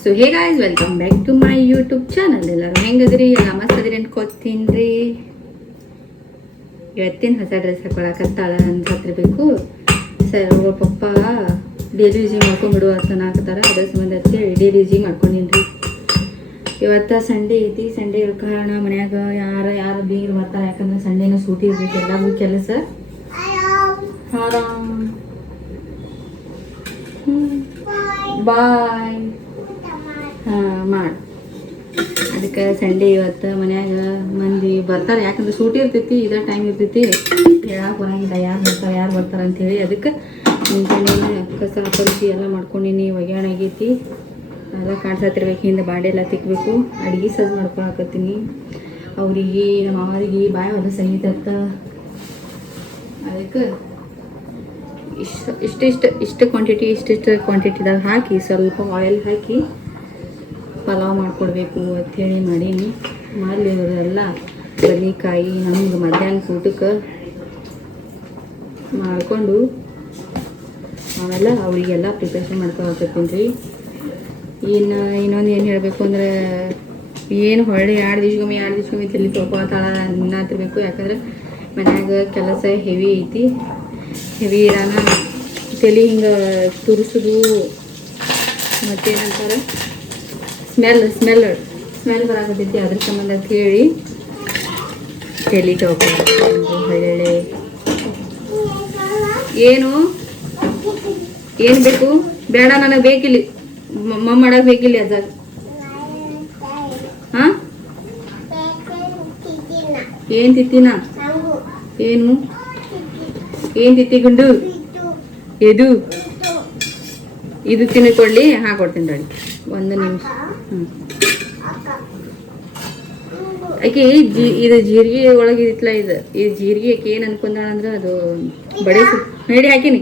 So hey guys, welcome back to my YouTube channel. ಎಲ್ಲರೂ ಹೆಂಗದ್ರಿ? ಎಲ್ಲ ಮಸ್ತ್ ಅದ್ರಿ ಅನ್ಕೋತೀನಿ ರೀ. ಇವತ್ತಿನ ಹೊಸ ಡ್ರೆಸ್ ಹಾಕೊಳಕತ್ತಾಳ ಅನ್ಸತ್ತಿರ್ಬೇಕು. ಸರ್ ಅವ್ರ ಪಪ್ಪ ಡೈಲಿ ಯೂಸಿಂಗ್ ಮಾಡ್ಕೊಂಡ್ಬಿಡುವ ಅಂತ ಹಾಕ್ತಾರ. ಅದ್ರ ಸಂಬಂಧ ಅಂತೇಳಿ ಡೈಲಿ ಯೂಸಿಂಗ್ ಮಾಡ್ಕೊಂಡೀನಿ ರೀ. ಇವತ್ತು ಸಂಡೇ ಐತಿ. ಸಂಡೇ ಇರೋ ಕಾರಣ ಮನ್ಯಾಗ ಯಾರು ಬೀರ್ ಬರ್ತಾರೆ. ಯಾಕಂದ್ರೆ ಸಂಡೇನೂ ಸೂಟಿ ಇರ್ಬೇಕು ಎಲ್ಲರಿಗೂ ಕೆಲಸ. ಆರಾಮ್ ಬಾಯ್ ಮಾಡಿ. ಅದಕ್ಕೆ ಸಂಡೇ ಇವತ್ತು ಮನ್ಯಾಗ ಮಂದಿ ಬರ್ತಾರೆ. ಯಾಕಂದ್ರೆ ಸೂಟಿ ಇರ್ತೈತಿ, ಇದೇ ಟೈಮ್ ಇರ್ತೈತಿ. ಹೇಳಕ್ಕೆ ಬರಂಗಿಲ್ಲ ಯಾರು ಬರ್ತಾರೆ ಅಂಥೇಳಿ. ಅದಕ್ಕೆ ಮುಂಜಾನೆ ಕಸ ಪರಿಸಿ ಎಲ್ಲ ಮಾಡ್ಕೊಂಡಿನಿ. ಒಗ್ಯಾಣ ಆಗೈತಿ, ಎಲ್ಲ ಕಾಣಿಸತ್ತಿರ್ಬೇಕು. ಹಿಂದೆ ಬಾಂಡೆ ಎಲ್ಲ ತಿಕ್ಕಬೇಕು. ಅಡುಗೆ ಸಜ್ಜು ಮಾಡ್ಕೊಳಕತ್ತೀನಿ. ಅವ್ರಿಗೆ ನಮ್ಮ ಮಾವರಿಗೆ ಬಾಯಿ ಹೊಲ ಸಂಗೀತತ್ತ. ಅದಕ್ಕೆ ಇಷ್ಟು ಕ್ವಾಂಟಿಟಿದಾಗ ಹಾಕಿ ಸ್ವಲ್ಪ ಆಯಿಲ್ ಹಾಕಿ ಪಲಾವ್ ಮಾಡಿಕೊಡ್ಬೇಕು ಅಂಥೇಳಿ ಮಾಡೀನಿ. ಮಾಡಲಿ ಅವರೆಲ್ಲ ಬದನೆಕಾಯಿ ನಮ್ಗೆ ಮಧ್ಯಾಹ್ನ ಊಟಕ್ಕೆ ಮಾಡಿಕೊಂಡು ಆಮೇಲೆ ಅವರಿಗೆಲ್ಲ ಪ್ರಿಪ್ರೇಷನ್ ಮಾಡ್ಕೊಳಕತ್ತೀನಿ ರೀ. ಇನ್ನೊಂದು ಏನು ಹೇಳಬೇಕು ಅಂದ್ರೆ, ಏನು ಹೊಳ್ಳಿ 2 ದಿವ್ಸಗೊಮ್ಮೆ ತಲೆ ತೊಳ್ಕೊತಾಳ ಅನ್ನತ್ತಿರ್ಬೇಕು. ಯಾಕಂದ್ರೆ ಮನ್ಯಾಗ ಕೆಲಸ ಹೆವಿ ಐತಿ. ಹೆವಿ ಇರೋಣ ತಲೆ ಹಿಂಗೆ ತುರಿಸೋದು, ಮತ್ತೇನಂತಾರೆ ಸ್ಮೆಲ್ ಬರಾಕತ್ತೈತಿ. ಅದ್ರ ಸಂಬಂಧ ಅಂತ ಹೇಳಿ ತಲೆ ತೊಳ್ಕೊಳ್ಳೋದು. ಹೊಳ್ಳೆ ಏನು ಬೇಕು? ಬೇಡ, ನನಗೆ ಬೇಕಿಲ್ಲ. ಮಾಡಕ್ಕೆ ಬೇಕಿಲ್ಲ ಅದಾಗ. ಹಾಂ, ಏನು ತಿತ್ತಿನ? ಏನು ತಿತ್ತಿಕೊಂಡು ಇದು ತಿನ್ನಿಕೊಳ್ಳಿ. ಹಾಕೊಡ್ತೀನಿ ನೋಡಿ, 1 ನಿಮಿಷ. ಆಕೆ ಇದು ಜೀರಿಗೆ ಒಳಗೆ ಇದಿತ್ತಲ್ಲ, ಇದು ಜೀರಿಗೆ ಆಕೆ ಏನು ಅನ್ಕೊಂಡಾಳ ಅಂದ್ರೆ ಅದು ಬಡೆ ಸೊಪ್ಪು ಹೇಳಿ ಹಾಕಿನಿ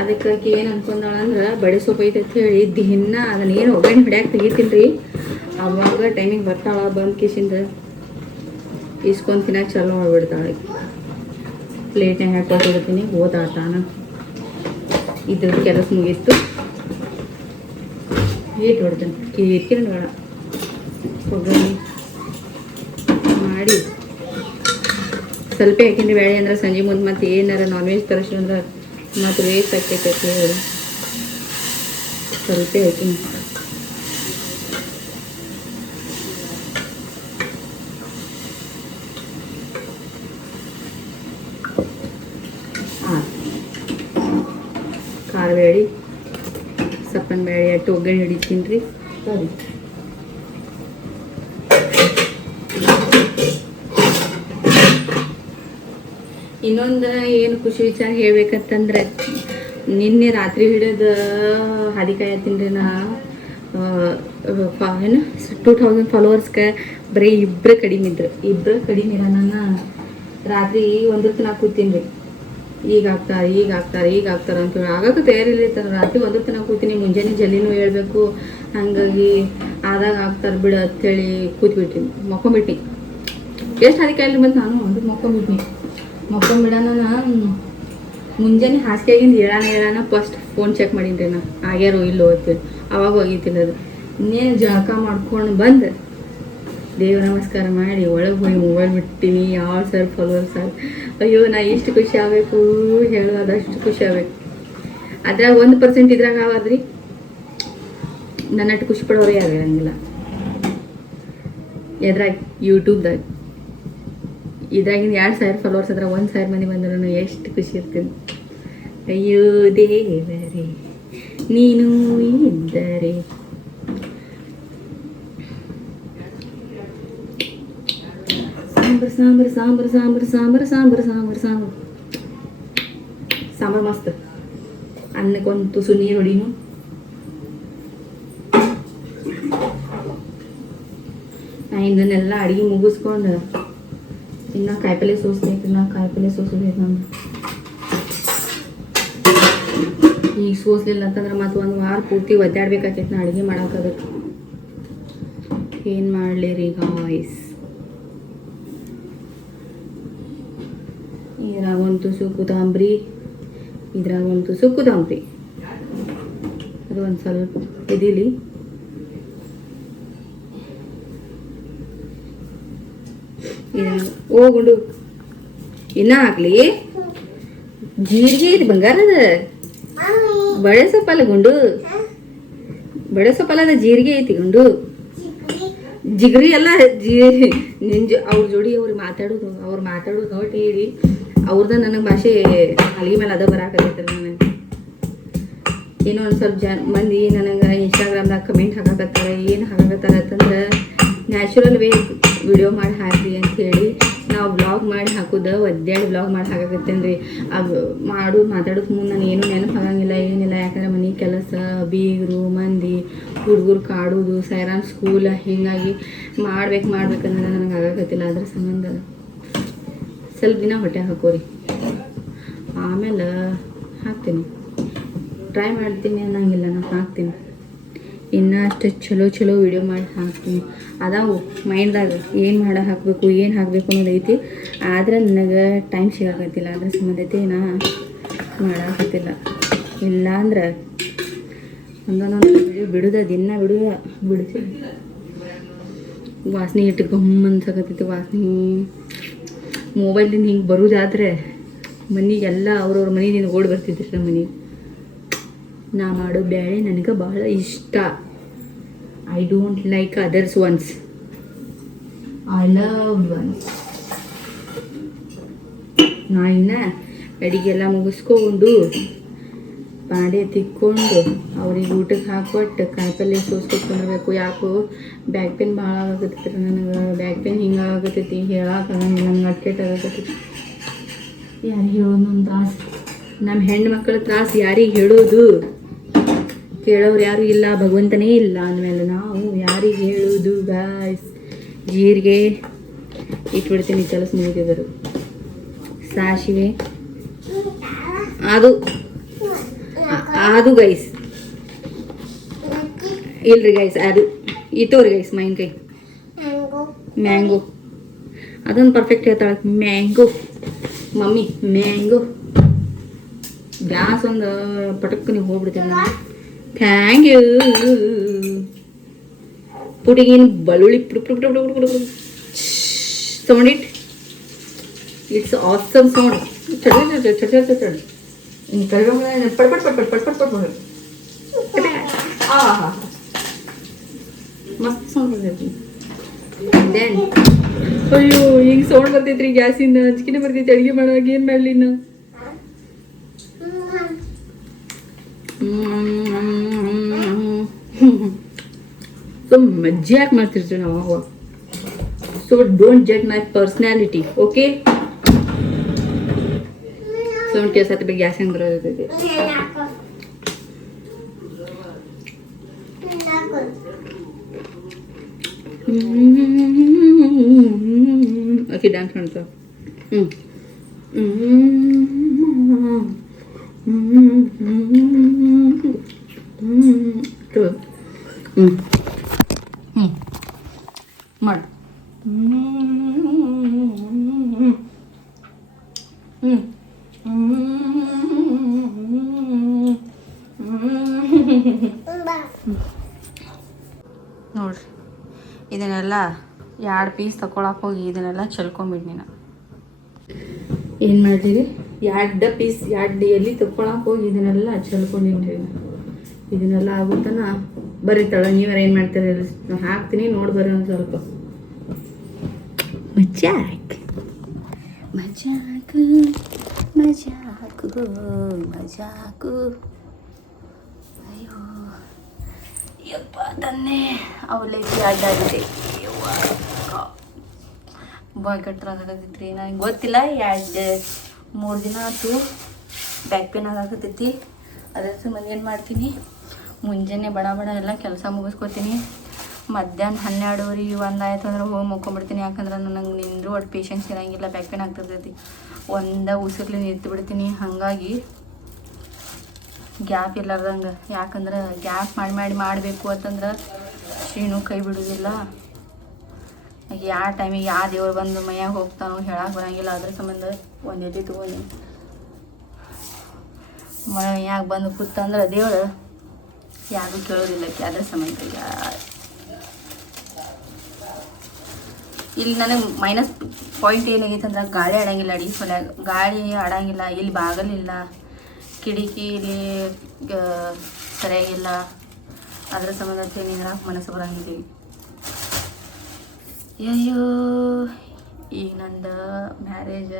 ಅದಕ್ಕೆ ಆಕೆ ಏನು ಅನ್ಕೊಂಡಾಳ ಅಂದ್ರೆ ಬಡೆ ಸೊಪ್ಪು ಐತೆ ಅಂತ ಹೇಳಿ ದಿನ ಅದನ್ನ ಏನು ಒಗ್ಗರಣೆ ಹಿಡಿಯಾಕೆ ತೆಗಿತೀನಿ ರೀ. ಅವಾಗ ಟೈಮಿಗೆ ಬರ್ತಾಳ. ಬಂದು ಕಿಶಿಂದ ಇಸ್ಕೊಂಡು ತಿನ್ನಕ್ಕೆ ಚಾಲೂ ಮಾಡಿಬಿಡ್ತಾಳೆ. ಪ್ಲೇಟ್ನಾಗ ಹಾಕೊಟ್ಟಿರ್ತೀನಿ. ಓದಾತಾನ ಇದ್ರದ್ದು ಕೆಲಸ ಮುಗೀತು. ಹೊಡ್ತಾನೆ ಕಿರಿಕಿರಿ ಬೇಡ. ಒಗ್ಗರಣೆ ಮಾಡಿ ಸ್ವಲ್ಪ ಹಾಕಿನ್ರಿ ಬೇಳೆ ಅಂದ್ರೆ ಸಂಜೆ ಮುಂದೆ ಮತ್ತೆ ಏನಾರ ನಾನ್ ವೆಜ್ ತರಿಸಿ ಅಂದ್ರೆ ಮತ್ತು ವೇಸ್ಟ್ ಆಗ್ತೈತೆ ಹೇಳಿ ಸ್ವಲ್ಪ ಹಾಕಿನಿ. ಖಾರ ಬೇಳೆ, ಸಪ್ಪನ ಬೇಳೆ ಅಟ್ಟು ಒಗ್ಗರಣೆ ಹಿಡಿತೀನಿ ರೀ. ಸರಿ, ಇನ್ನೊಂದು ಏನು ಖುಷಿ ವಿಚಾರ ಹೇಳ್ಬೇಕಂತಂದ್ರೆ, ನಿನ್ನೆ ರಾತ್ರಿ ಹಿಡಿದು ಹಾದಿಕಾಯಿ ಹತ್ತೀನಿ ರೀ. ನಾ ಏನು 2000 ಫಾಲೋವರ್ಸ್ಗೆ ಬರೀ ಇಬ್ಬರು ಕಡಿಮೆ ಇರೋ ನನ್ನ ರಾತ್ರಿ 1 ತನಕ ಕೂತೀನಿ ರೀ. ಈಗ ಆಗ್ತಾರೆ ಅಂತೇಳಿ ಆಗಕ್ಕೆ ತಯಾರಿಲ್ಲ. ರಾತ್ರಿ 1 ತನಕ ಕೂತೀನಿ. ಮುಂಜಾನೆ ಜಲ್ದಿನೂ ಹೇಳ್ಬೇಕು. ಹಾಗಾಗಿ ಆದಾಗ ಆಗ್ತಾರೆ ಬಿಡು ಅಂತೇಳಿ ಕೂತ್ಬಿಟ್ಟಿನಿ. ಮಕ್ಕೊಂಬಿಟ್ಟಿನಿ. ಎಷ್ಟು ಹಾದಿಕಾಯಿಲ್ಲ ಬಂತು ನಾನು ಅಂದ್ರೆ ಮಕ್ಕೊಂಬಿಡೋಣ. ಮುಂಜಾನೆ ಹಾಸಿಗೆಗಿಂದ ಹೇಳಾನ ಫಸ್ಟ್ ಫೋನ್ ಚೆಕ್ ಮಾಡೀನಿ ರೀ. ನಾ ಆಗ್ಯಾರೋ ಇಲ್ಲೋ ಅಂತೇಳಿ. ಅವಾಗ ಹೋಗಿತ್ತಿಲ್ಲ ಅದು. ಇನ್ನೇನು ಜಳಕ ಮಾಡ್ಕೊಂಡು ಬಂದು ದೇವ್ರ ನಮಸ್ಕಾರ ಮಾಡಿ ಒಳಗೆ ಹೋಗಿ ಮೊಬೈಲ್ ಬಿಟ್ಟಿನಿ. 2,000 ಫಾಲೋವರ್ಸ್ ಆಗ. ಅಯ್ಯೋ, ನಾ ಎಷ್ಟು ಖುಷಿ ಆಗಬೇಕು ಹೇಳೋದಷ್ಟು ಖುಷಿ ಆಗ್ಬೇಕು. ಅದ್ರಾಗ 1% ಇದ್ರಾಗ ಆವಾದ್ರಿ. ನನ್ನಟ್ಟು ಖುಷಿ ಪಡೋರು ಯಾರು ಇರಂಗಿಲ್ಲ. ಎದ್ರಾಗ ಯೂಟ್ಯೂಬ್ದಾಗ ಇದ್ರಾಗಿಂದ 2,000 ಫಾಲೋವರ್ಸ್ ಅದ್ರ 1,000 ಮಂದಿ ಬಂದ್ರೂ ಎಷ್ಟು ಖುಷಿ ಇರ್ತೀನಿ. ಅಯ್ಯೋ ದೇವರೇ ನೀನು ಇದ್ದರೆ. ಸಾಂಬಾರು ಮಸ್ತ್. ಅನ್ನಕ್ಕೊಂದು ತುಸು ನೀರು ಹೊಡಿನು. ನಾ ಇದನ್ನೆಲ್ಲ ಅಡುಗೆ ಮುಗಿಸ್ಕೊಂಡು ಇನ್ನು ಕಾಯಿಪಲ್ಲೆ ಸೋಸ್ಬೇಕು. ನಾನು ಈಗ ಸೋಸ್ಲಿಲ್ಲ ಅಂತಂದ್ರೆ ಮತ್ತೆ 1 ವಾರ ಪೂರ್ತಿ ಒದ್ದಾಡ್ಬೇಕಾಕೈತೆ. ನಾ ಅಡುಗೆ ಮಾಡೋಕ್ಕಾಗತ್ತೆ. ಏನು ಮಾಡಲಿ ರೀ ಗಾಯ್ಸ್. ಇದ್ರಾಗ ಒಂದು ತುಸು ಕೊತ್ತಂಬರಿ, ಅದು ಒಂದು ಸ್ವಲ್ಪ ಇದಿಲಿ. ಗುಂಡು ಇನ್ನ ಹಾಕ್ಲಿ. ಜೀರಿಗೆ ಐತಿ ಬಂಗಾರದ, ಬಳೆ ಸೊಪ್ಪಲ್ಲ ಗುಂಡು, ಬಳೆ ಸೊಪ್ಪಲ್ಲದ ಜೀರಿಗೆ ಐತಿ ಗುಂಡು. ಜಿಗ್ರಿ ಎಲ್ಲ ಅವ್ರ ಜೋಡಿ ಅವ್ರು ಮಾತಾಡೋದು ನೋಡಿ ಹೇಳಿ ಅವ್ರದ ನನಗೆ ಭಾಷೆ ಅಲ್ಲಿಗೆ ಮೇಲೆ ಅದ ಬರಾಕತ್ತೈತೆ ನನಗೆ. ಏನೋ ಒಂದು ಸ್ವಲ್ಪ ಮಂದಿ ನನಗೆ ಇನ್ಸ್ಟಾಗ್ರಾಮ್ದಾಗ ಕಮೆಂಟ್ ಹಾಕಾಕತ್ತಾರೆ. ಏನು ಹಾಕಾಕತ್ತಾರೆ ಅಂತಂದ್ರೆ ನ್ಯಾಚುರಲ್ ವೇ ವಿಡಿಯೋ ಮಾಡಿ ಹಾಕ್ರಿ ಅಂತ ಹೇಳಿ ನಾವು ವ್ಲಾಗ್ ಮಾಡಿ ಹಾಕೋದು ಒದ್ದಾಡಿ ವ್ಲಾಗ್ ಮಾಡಿ ಹಾಕಾಕತ್ತೇನೆ ರೀ. ಮಾತಾಡೋದು ಮುಂದೆ ನಾನು ಏನೂ ನೆನಪು ಆಗಂಗಿಲ್ಲ, ಏನಿಲ್ಲ. ಯಾಕಂದ್ರೆ ಮನೆ ಕೆಲಸ, ಬೀಗರು, ಮಂದಿ, ಹುಡುಗರು ಕಾಡೋದು, ಸೈರಾನ್ ಸ್ಕೂಲ್, ಹೀಗಾಗಿ ಮಾಡ್ಬೇಕಂದ್ರೆ ನನಗೆ ಆಗಾಕತ್ತಿಲ್ಲ. ಅದ್ರ ಸಂಬಂಧ ಸ್ವಲ್ಪ ದಿನ ಹೊಟ್ಟೆ ಹಾಕೋರಿ, ಆಮೇಲೆ ಹಾಕ್ತೀನಿ. ಟ್ರೈ ಮಾಡ್ತೀನಿ ಅನ್ನಂಗಿಲ್ಲ, ನಾನು ಹಾಕ್ತೀನಿ. ಇನ್ನೂ ಅಷ್ಟು ಚಲೋ ವಿಡಿಯೋ ಮಾಡಿ ಹಾಕ್ತೀನಿ. ಅದಾವು ಮೈಂಡ್ದಾಗ ಏನು ಹಾಕಬೇಕು ಅನ್ನೋದೈತಿ. ಆದ್ರೆ ನನಗೆ ಟೈಮ್ ಸಿಗಾಕತ್ತಿಲ್ಲ, ಅದ್ರ ಸಂಬಂಧೈತಿ ನಾ ಮಾಡಾಕತ್ತಿಲ್ಲ. ಇಲ್ಲ ಅಂದ್ರೆ ಒಂದೊಂದೊಂದು ವಿಡಿಯೋ ಬಿಡ್ತೀನಿ. ವಾಸನೆ ಇಟ್ಟು ಗಮ್ಮ ಅನ್ಸಕತ್ತೈತಿ. ವಾಸನೆ ಮೊಬೈಲಿಂದ ಹಿಂಗೆ ಬರೋದಾದ್ರೆ ಮನೆಗೆಲ್ಲ ಅವ್ರವ್ರ ಮನೆಯಿಂದ ಓಡಿ ಬರ್ತಿದ್ರಿ ನಮ್ಮ ಮನೆಗೆ. ನಾ ಮಾಡೋ ಬ್ಯಾಳೆ ನನಗೆ ಭಾಳ ಇಷ್ಟ. I don't like others once, I love once. ನಾ ಇನ್ನು ಅಡಿಗೆಲ್ಲ ಮುಗಿಸ್ಕೊಂಡು ಪಾಡೆ ತಿಕ್ಕೊಂಡು ಅವ್ರಿಗೆ ಊಟಕ್ಕೆ ಹಾಕ್ಕೊಟ್ಟು ಕಾಯಿಪಲ್ಲೆ ಸೋಸ್ಕೊಟ್ಕೊಂಡಿರ್ಬೇಕು. ಯಾಕೋ ಬ್ಯಾಕ್ ಪೇನ್ ಭಾಳ ಆಗಕತ್ತೈತಿ ನನಗೆ. ಬ್ಯಾಕ್ ಪೇನ್ ಹಿಂಗೆ ಆಗಕತ್ತೈತಿ, ಹೇಳಕ್ಕಾಗಂಗಿಲ್ಲ, ನಂಗೆ ಅಟ್ಕೆಟ್ ಆಗಕತ್ತೈತಿ. ಯಾರಿಗೆ ಹೇಳೋದು ನಮ್ಮ ತ್ರಾಸು, ನಮ್ಮ ಹೆಣ್ಣು ಮಕ್ಕಳ ತ್ರಾಸು ಯಾರಿಗೆ ಹೇಳೋದು? ಕೇಳೋರು ಯಾರು ಇಲ್ಲ, ಭಗವಂತನೇ ಇಲ್ಲ ಅಂದಮೇಲೆ ನಾವು ಯಾರಿಗೆ ಹೇಳೋದು ಗಾಯ್ಸ್? ಜೀರಿಗೆ ಇಟ್ಬಿಡ್ತೀನಿ, ಕೆಲಸ ಮುಗಿತಿದ್ರು. ಸಾಸಿವೆ ಅದು ಗೈಸ್ ಇಲ್ರಿ ಗೈಸ್, ಅದು ಇತ್ತೋರಿ ಗೈಸ್ ಮಾವಿನಕಾಯಿ, ಮ್ಯಾಂಗೋ. ಅದೊಂದು ಪರ್ಫೆಕ್ಟ್ ಹೇಳ್ತಾಳೆ, ಮ್ಯಾಂಗೋ ಮಮ್ಮಿ, ಮ್ಯಾಂಗೋ. ಗ್ಯಾಸ್ ಒಂದು ಪಟಕ್ಕೆ ನೀವು ಹೋಗ್ಬಿಡ್ತೇನೆ ನಾನು. Thank you. ಪುಟಿಗಿನ ಬೆಳ್ಳುಳ್ಳಿ ಸೌಂಡ್ ಇಟ್ಸ್ ಆಸಮ್ ಸೌಂಡ್. ಚಡ್ ಮಸ್ತ್ ಸೌಂಡ್ ಬರ್ತೈತಿ. ದೆನ್ ಅಯ್ಯೋ ಈಗ ಸೌಂಡ್ ಬರ್ತೈತ್ರಿ ಗ್ಯಾಸಿಂದ, ಅಂಜಿಕೆನೆ ಬರ್ತೈತಿ ಅಡುಗೆ ಮಾಡುವಾಗ. ಏನು ಮಾಡಲಿ ನಾವು? ಸೊ ಮಜ್ಜಾಗಿ ಮಾಡ್ತಿರ್ತೀವಿ ನಾವು ಅವಾಗ. So don't judge my personality, okay? Sound case ಹತ್ತ ಗ್ಯಾಸ್ ಹೆಂಗೆ ಬರೋದೈತಿ. ಓಕೆ, ಡ್ಯಾನ್ಸ್ ಮಾಡ್ತಾವ. ಮಾಡು. ನೋಡ್ರಿ, ಇದನ್ನೆಲ್ಲ 2 ಪೀಸ್ ತಗೊಳಕ್ಕೆ ಹೋಗಿ ಇದನ್ನೆಲ್ಲ ಚೆಲ್ಕೊಂಬಿಡ್ನಿ ನಾನು. ಏನು ಮಾಡಿರಿ, 2 ಪೀಸ್ 2 ಎಲ್ಲಿ ತಗೊಳಕ್ಕೆ ಹೋಗಿ ಇದನ್ನೆಲ್ಲ ಚೆಲ್ಕೊಂಡಿನ್ರಿ. ಇದನ್ನೆಲ್ಲ ಆಗುತ್ತಾನ ಬರ್ರಿ ತಳ. ನೀವ್ಯಾರು ಏನು ಮಾಡ್ತೀರಿ? ನಾನು ಹಾಕ್ತೀನಿ, ನೋಡಿ ಬರ್ರಿ ಒಂದು ಸ್ವಲ್ಪ. ಮಜಾಕ್ ಮಜಾಕು ಮಜಾಕು ಮಜಾಕು. ಅಯ್ಯೋ ಯಪ್ಪ ತನ್ನೆ ಅವಲಕ್ಕಿ ಅಡ್ಡಾಗಿದೆ. ಬಾಯ್ ಕಟ್ರಾಗತ್ತೈತ್ರಿ. ನನಗೆ ಗೊತ್ತಿಲ್ಲ, 2-3 ದಿನ ಆಯ್ತು ಬ್ಯಾಕ್ ಪೇನ್ ಆಗತ್ತೈತಿ. ಅದ್ರ ಸಂಬಂಧ ಏನು ಮಾಡ್ತೀನಿ, ಮುಂಜಾನೆ ಬಡ ಎಲ್ಲ ಕೆಲಸ ಮುಗಿಸ್ಕೊತೀನಿ. ಮಧ್ಯಾಹ್ನ 12:30 1 ಆಯ್ತು ಅಂದ್ರೆ ಹೋಗಿ ಮುಕ್ಕೊಂಬಿಡ್ತೀನಿ. ಯಾಕಂದ್ರೆ ನನಗೆ ನಿಂದ್ರು ಒಟ್ಟು ಪೇಷನ್ಸ್ ಇರೋಂಗಿಲ್ಲ, ಬ್ಯಾಕ್ ಪೇನ್ ಆಗ್ತಿರ್ತೈತಿ. ಒಂದು ಉಸಿರ್ಲಿ ನಿಂತು ಬಿಡ್ತೀನಿ. ಹಾಗಾಗಿ ಗ್ಯಾಪ್ ಇರ್ಲಾರ್ದಂಗೆ, ಯಾಕಂದ್ರೆ ಗ್ಯಾಪ್ ಮಾಡಬೇಕು ಅಂತಂದ್ರೆ ಶ್ರೀನು ಕೈ ಬಿಡೋದಿಲ್ಲ. ಯಾವ ಟೈಮಿಗೆ ಯಾವ ದೇವ್ರು ಬಂದು ಮೈಯಾಗ ಹೋಗ್ತಾನೋ ಹೇಳಕ್ಕೆ ಬರೋಂಗಿಲ್ಲ. ಅದ್ರ ಸಂಬಂಧ ಒಂದು ಎಲೆ ತೊಗೊಂಡು ಮೈಯಾಗ ಬಂದು ಕೂತಂದ್ರೆ ದೇವ್ರು ಯಾರು ಕೇಳೋದಿಲ್ಲ ಅದ್ರ ಸಂಬಂಧ. ಇಲ್ಲಿ ನನಗೆ ಮೈನಸ್ ಪಾಯಿಂಟ್ ಏನಾಗೈತೆ ಅಂದ್ರೆ ಗಾಳಿ ಆಡಂಗಿಲ್ಲ, ಅಡಿಗೆ ಸೊಲ್ಯಾಗ ಗಾಳಿ ಆಡಂಗಿಲ್ಲ. ಇಲ್ಲಿ ಬಾಗಲಿಲ್ಲ, ಕಿಟಕಿಲಿ ಸರಿಯಾಗಿಲ್ಲ. ಅದ್ರ ಸಂಬಂಧ ನೀರಾಗ ಮನಸ್ಸು ಬರಂಗಿದ್ದೀವಿ. ಅಯ್ಯೋ, ಈಗ ನಂದು ಮ್ಯಾರೇಜ್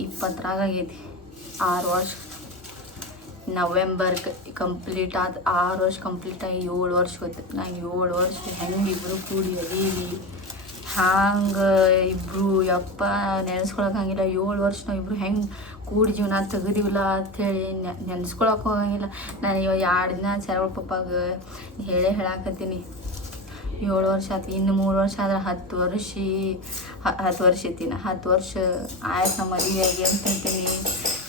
2020 ಆಗೈತಿ. 6 ವರ್ಷ ನವೆಂಬರ್ ಕಂಪ್ಲೀಟ್ ಆದ. 6 ವರ್ಷ ಕಂಪ್ಲೀಟ್ ಆಗಿ 7 ವರ್ಷ ಹೋಯ್ತು. ನಾ 7 ವರ್ಷ ಹೆಂಗೆ ಇಬ್ಬರು ಕೂಡಿ ಅದೀವಿ, ಹಂಗೆ ಇಬ್ಬರು ಯಪ್ಪ ನೆನೆಸ್ಕೊಳಕ್ಕಾಗಿಲ್ಲ. 7 ವರ್ಷ ನಾವು ಇಬ್ಬರು ಹೆಂಗೆ ಕೂಡಿ ಜೀವನ ತೆಗೆದಿವಿಲ್ಲ ಅಂಥೇಳಿ ನೆನೆಸ್ಕೊಳಕ್ಕೆ ಹೋಗಂಗಿಲ್ಲ. ನಾನು ಇವಾಗ 2 ದಿನ ಶರವಣ ಪಪ್ಪಾಗ ಹೇಳಾಕತ್ತೀನಿ. 7 ವರ್ಷ ಆಯ್ತು, ಇನ್ನು 3 ವರ್ಷ ಆದ್ರೆ 10 ವರ್ಷ ಐತಿನ. 10 ವರ್ಷ ಆಯ್ತು ನಮ್ಮ ಮದುವೆಯಾಗಿ ಅಂತಂತೀನಿ.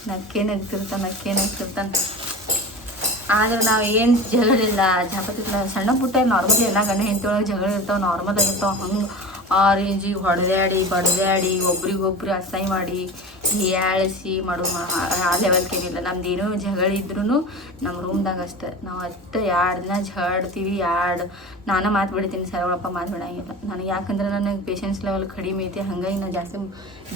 ನಕ್ಕೇನಾಗ್ತಿರ್ತಾನೆ. ಆದ್ರೆ ನಾವು ಏನು ಜಗಳಿಲ್ಲ, ಜಾಪತಿಲ್ಲ. ಸಣ್ಣ ಪುಟ್ಟ ನಾರ್ಮಲಿ ಎಲ್ಲ ಗಂಡ ಹೆಂಡತಿ ಒಳಗೆ ಜಗಳ ಇರ್ತಾವೆ, ನಾರ್ಮಲ್ ಆಗಿರ್ತಾವೆ. ಹಂಗೆ ಆ ರೇಂಜಿಗೆ ಬಡ್ದಾಡಿ ಒಬ್ರಿಗೊಬ್ರು ಅಸಹ್ಯ ಮಾಡಿ ಹೀಯಾಳಿಸಿ ಮಾಡೋ ಆ ಲೆವೆಲ್ಗೇನಿಲ್ಲ. ನಮ್ದೇನೋ ಜಗಳ ಇದ್ರೂ ನಮ್ಮ ರೂಮ್ದಾಗ ಅಷ್ಟೆ. ನಾವು ಅಷ್ಟೇ 2 ದಿನ ಜಗಾಡ್ತೀವಿ. ನಾನು ಮಾತು ಬಿಡ್ತೀನಿ, ಶರವಣಪ್ಪ ಮಾತು ಬಿಡಂಗಿಲ್ಲ ನನಗೆ. ಯಾಕಂದ್ರೆ ನನಗೆ ಪೇಷನ್ಸ್ ಲೆವೆಲ್ ಕಡಿಮೆ ಐತಿ. ಹಾಗಾಗಿ ನಾನು ಜಾಸ್ತಿ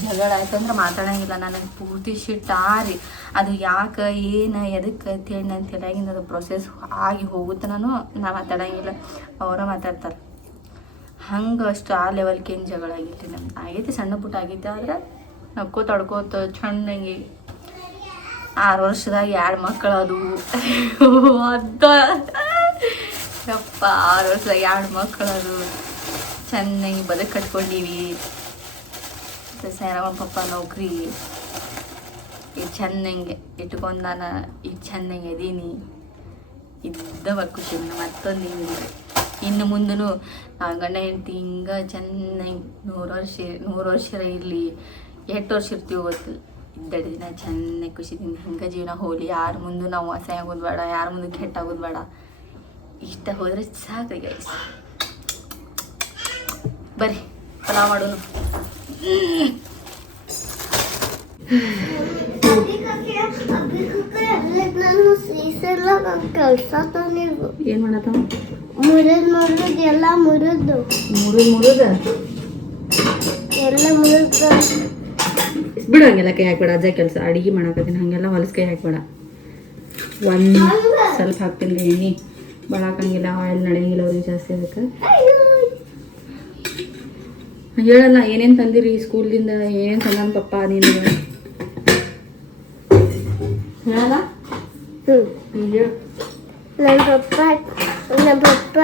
ಜಗಳ ಆಯ್ತಂದ್ರೆ ಮಾತಾಡೋಂಗಿಲ್ಲ. ನನಗೆ ಪೂರ್ತಿ ಶಿಟ್ಟಾರಿ ಅದು ಯಾಕೆ ಏನು ಎದಕ್ಕೆ ಅಂತೇಳಿ ನಾನು ತಲೆಯಾಗಿಂದ ಅದು ಪ್ರೊಸೆಸ್ ಆಗಿ ಹೋಗುತ್ತೆ. ನಾ ಮಾತಾಡೋಂಗಿಲ್ಲ, ಅವರ ಮಾತಾಡ್ತಾರೆ. ಹಂಗೆ ಅಷ್ಟು ಆ ಲೆವೆಲ್ಗೆ ಏನು ಜಗಳ ಆಗೈತಿ ನಮ್ದು. ಆಗೈತಿ ಸಣ್ಣ ಪುಟ್ಟ ಆಗೈತಿ. ಆದ್ರೆ ನಕ್ಕೋತ ಚೆನ್ನಾಗಿ 6 ವರ್ಷದಾಗ 2 ಮಕ್ಕಳು ಅದು ಯಪ್ಪ 6 ವರ್ಷದಾಗ 2 ಮಕ್ಕಳು ಅದು ಚೆನ್ನಾಗಿ ಬದುಕು ಕಟ್ಕೊಂಡೀವಿ. ಶರವಣ ಪಪ್ಪ ನೌಕರಿ ಈಗ ಚೆನ್ನಾಗಿ ಇಟ್ಕೊಂಡು ನಾನು ಈಗ ಚೆನ್ನಾಗಿ ಅದೀನಿ. ಇದ್ದವ ಖುಷಿ. ಮತ್ತೊಂದು ಹಿಂಗಿದೆ. ಇನ್ನು ಮುಂದೂ ಗಂಡ ಹೆಂಡತಿ ಹಿಂಗೆ ಚೆನ್ನಾಗಿ 100 ವರ್ಷ ಇರಲಿ, 8 ವರ್ಷ ಇರ್ತೀವಿ ಗೊತ್ತಿಲ್ಲ. ಇದ್ದಡಿ ದಿನ ಚೆನ್ನಾಗಿ ಖುಷಿದಿಂದ ಹಿಂಗೆ ಜೀವನ ಹೋಗಲಿ. ಯಾರ ಮುಂದೆ ನಾವು ಅಸಹ್ಯ ಆಗೋದು ಬೇಡ, ಯಾರ ಮುಂದೆ ಕೆಟ್ಟಾಗೋದು ಬೇಡ. ಇಷ್ಟ ಹೋದರೆ ಸಾಕು ಗೈಸ್. ಬರ್ರಿ ಪಲಾವ್ ಮಾಡೋನು. ಏನ್ ಮಾಡತ್ತ? ಬಿಡು ಹಂಗೆಲ್ಲ ಕೈ ಹಾಕ್ಬೇಡ. ಅಜ್ಜ ಕೆಲಸ ಅಡಿಗೆ ಮಾಡಾಕತ್ತೀನಿ, ಹಂಗೆಲ್ಲ ಹೊಲಸ್ ಕೈ ಹಾಕ್ಬೇಡ. ಒಂದು ಸ್ವಲ್ಪ ಹಾಕ್ತೀನಿ ಎಣ್ಣೆ, ಬಳಾಕಂಗಿಲ್ಲ, ಆಯಿಲ್ ನಡೆಯಂಗಿಲ್ಲ ಅವ್ರಿಗೆ ಜಾಸ್ತಿ. ಅದಕ್ಕೆ ಹೇಳಲ್ಲ ಏನೇನು ತಂದಿರಿ ಸ್ಕೂಲ್ದಿಂದ, ಏನೇನು ತಂದಾನ ಪಪ್ಪ ನೀನು ಹೇಳಲ್ಲ. ಹೇಳು. ನಮ್ಮ ಪಪ್ಪ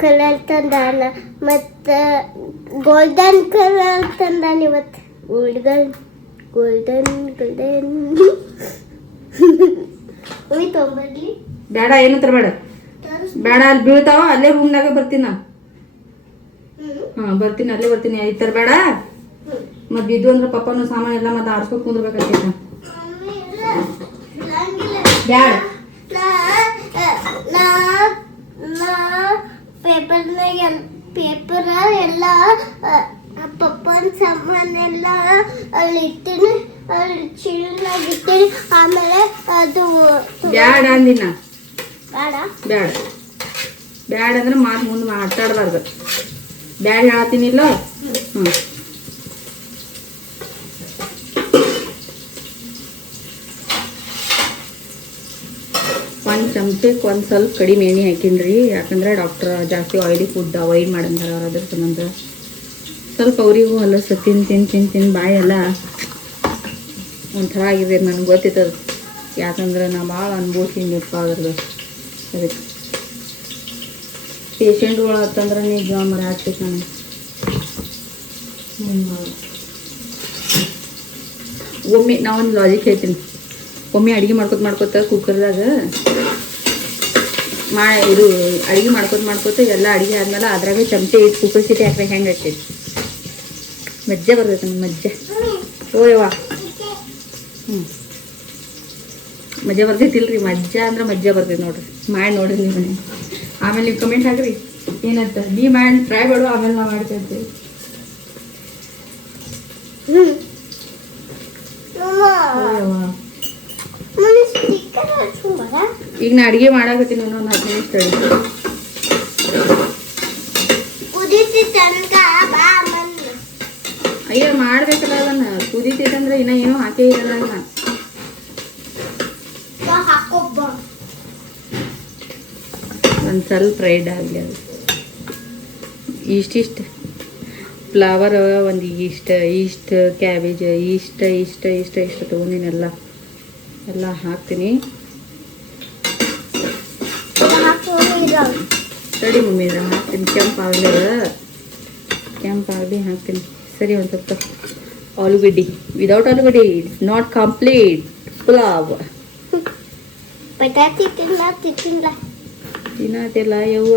ಕಲರ್ ತಂದಾನ, ಮತ್ತು ಗೋಲ್ಡನ್ ಕಲರ್ ತಂದಾನ ಇವತ್ತು. ಗೋಲ್ಡನ್ ತೊಂಬರ್ಲಿ. ಬೇಡ, ಏನು ತರಬೇಡ. ಬೇಡ, ಅಲ್ಲಿ ಬೀಳ್ತಾವ. ಅಲ್ಲೇ ರೂಮ್ನಾಗ ಬರ್ತೀನಿ ನಾ. ಬರ್ತೀನಿ, ಅಲ್ಲೇ ಬರ್ತೀನಿ. ಈ ಥರ ಬೇಡ. ಮತ್ತು ಬಿದ್ದು ಅಂದ್ರೆ ಪಪ್ಪನು ಸಾಮಾನು ಎಲ್ಲ ಮತ್ತೆ ಆರಿಸ್ಕೊಂಡು ಕುಂದ್ರಬೇಕಾಗ್ತೈತೆ. ಬ್ಯಾಡ. ಪೇಪರ್ ಎಲ್ಲ ಪಪ್ಪನ ಸಾಮಾನೆಲ್ಲ ಅಲ್ಲಿ ಇಟ್ಟಿನಿ, ಅಲ್ಲಿ ಚೀಲನಾಗ ಇಟ್ಟಿನಿ. ಆಮೇಲೆ ಅದು ಬ್ಯಾಡ ಅಂದಿನ. ಬೇಡ ಬ್ಯಾಡ ಅಂದ್ರೆ ಮಾತು ಮುಂದೆ ಮಾತಾಡಬಾರ್ದು. ಬ್ಯಾಡ ಹೇಳತ್ತೀನಿಲ್ಲ. ಒಂದು ಚಮಚಕ್ಕೆ ಒಂದು ಸ್ವಲ್ಪ ಕಡಿಮೆ ಎಣ್ಣೆ ಹಾಕಿನ್ರಿ. ಯಾಕಂದ್ರೆ ಡಾಕ್ಟರ್ ಜಾಸ್ತಿ ಆಯಿಲಿ ಫುಡ್ ಅವಾಯ್ಡ್ ಮಾಡಂತಾರೆ ಅವ್ರು. ಅದ್ರ ಸಂಬಂಧ ಸ್ವಲ್ಪ ಅವರಿಗೂ ಹೊಲಸು ತಿಂದು ಬಾಯೆಲ್ಲ ಒಂಥರ ಆಗಿದೆ. ನನಗೆ ಗೊತ್ತಿತ್ತದು, ಯಾಕಂದ್ರೆ ನಾ ಭಾಳ ಅನುಭವಿಸಿನಪ್ಪ ಅದ್ರದ್ದು. ಅದಕ್ಕೆ ಪೇಷಂಟ್ಗಳು ಅಂತಂದ್ರೆ ನಿಜ ಮರ ಆಗ್ತೈತೆ ನನಗೆ. ಒಮ್ಮೆ ನಾವೊಂದು ಲಾಜಿಕ್ ಹೇಳ್ತೀನಿ. ಒಮ್ಮೆ ಅಡುಗೆ ಮಾಡ್ಕೋತ ಕುಕ್ಕರ್ದಾಗ ಇದು ಅಡುಗೆ ಮಾಡ್ಕೋತ ಎಲ್ಲ ಅಡುಗೆ ಆದ್ಮೇಲೆ ಅದ್ರಾಗ ಚಮಚೆ ಇಟ್ಟು ಕುಕ್ಕರ್ ಸಿಟಿ ಹಾಕ್ಬೇಕು. ಹೆಂಗೆ ಹಾಕ್ತೈತಿ ಮಜ್ಜೆ ಬರ್ತೈತೆ ನಮ್ಮ ಮಜ್ಜೆ. ಓಯವ್ವ ಮಜ್ಜೆ ಬರ್ತೈತಿಲ್ರಿ. ಮಜ್ಜೆ ಅಂದ್ರೆ ಮಜ್ಜೆ ಬರ್ತೈತೆ ನೋಡ್ರಿ. ಮಾಡಿ ನೋಡ್ರಿ ನೀವು ಮನೆ. ಆಮೇಲೆ ನೀವು ಕಮೆಂಟ್ ಹಾಕ್ರಿ ಏನಂತ. ನೀ ಮಾಡಿ ಟ್ರೈ ಮಾಡು, ಆಮೇಲೆ ನಾವು ಮಾಡ್ತಾ ಇರ್ತೀವಿ. ತುಂಬಾ ಈಗ ನಾ ಅಡುಗೆ ಮಾಡಾಕತ್ತೀನಿ ಇನ್ನೊಂದು 10 ನಿಮಿಷ ತಡಿ. ಕುದಿಸಿ ತನಕ ಬಾ ಮನ್ನ ಅಯ್ಯೋ ಮಾಡ್ಬೇಕಲ್ಲ ಅದನ್ನ. ಕುದೀತೈತಂದ್ರೆ ಇನ್ನೂ ಏನೂ ಹಾಕೇ ಇರಲ್ಲ ನಾ. ಹಾಕೋಬ್ಬ ಒಂದು ಸ್ವಲ್ಪ ಫ್ರೈಡ್ ಆಗಲಿ ಅದು. ಇಷ್ಟಿಷ್ಟು ಫ್ಲವರ್, ಒಂದು ಇಷ್ಟು ಕ್ಯಾಬೇಜ್, ಇಷ್ಟು ತೊಗೊಂಡಿನೆಲ್ಲ ಎಲ್ಲ ಹಾಕ್ತೀನಿ. ತಡಿ ಮಮ್ಮಿ ಇದ್ರ ಹಾಕ್ತೀನಿ. ಕೆಂಪಾಗಲಿ ಹಾಕ್ತೀನಿ. ಸರಿ, ಒಂದು ಸ್ವಲ್ಪ ಆಲೂಗಡ್ಡಿ. ವಿದೌಟ್ ಆಲೂಗಡ್ಡಿ ಇಟ್ಸ್ ನಾಟ್ ಕಂಪ್ಲೀಟ್ ಪುಲಾವ್. ಪಟಾಕಿ ತಿನ್ನಲ್ಲ ತಿನ್ನತಿಲ್ಲ ಯವ್ವ.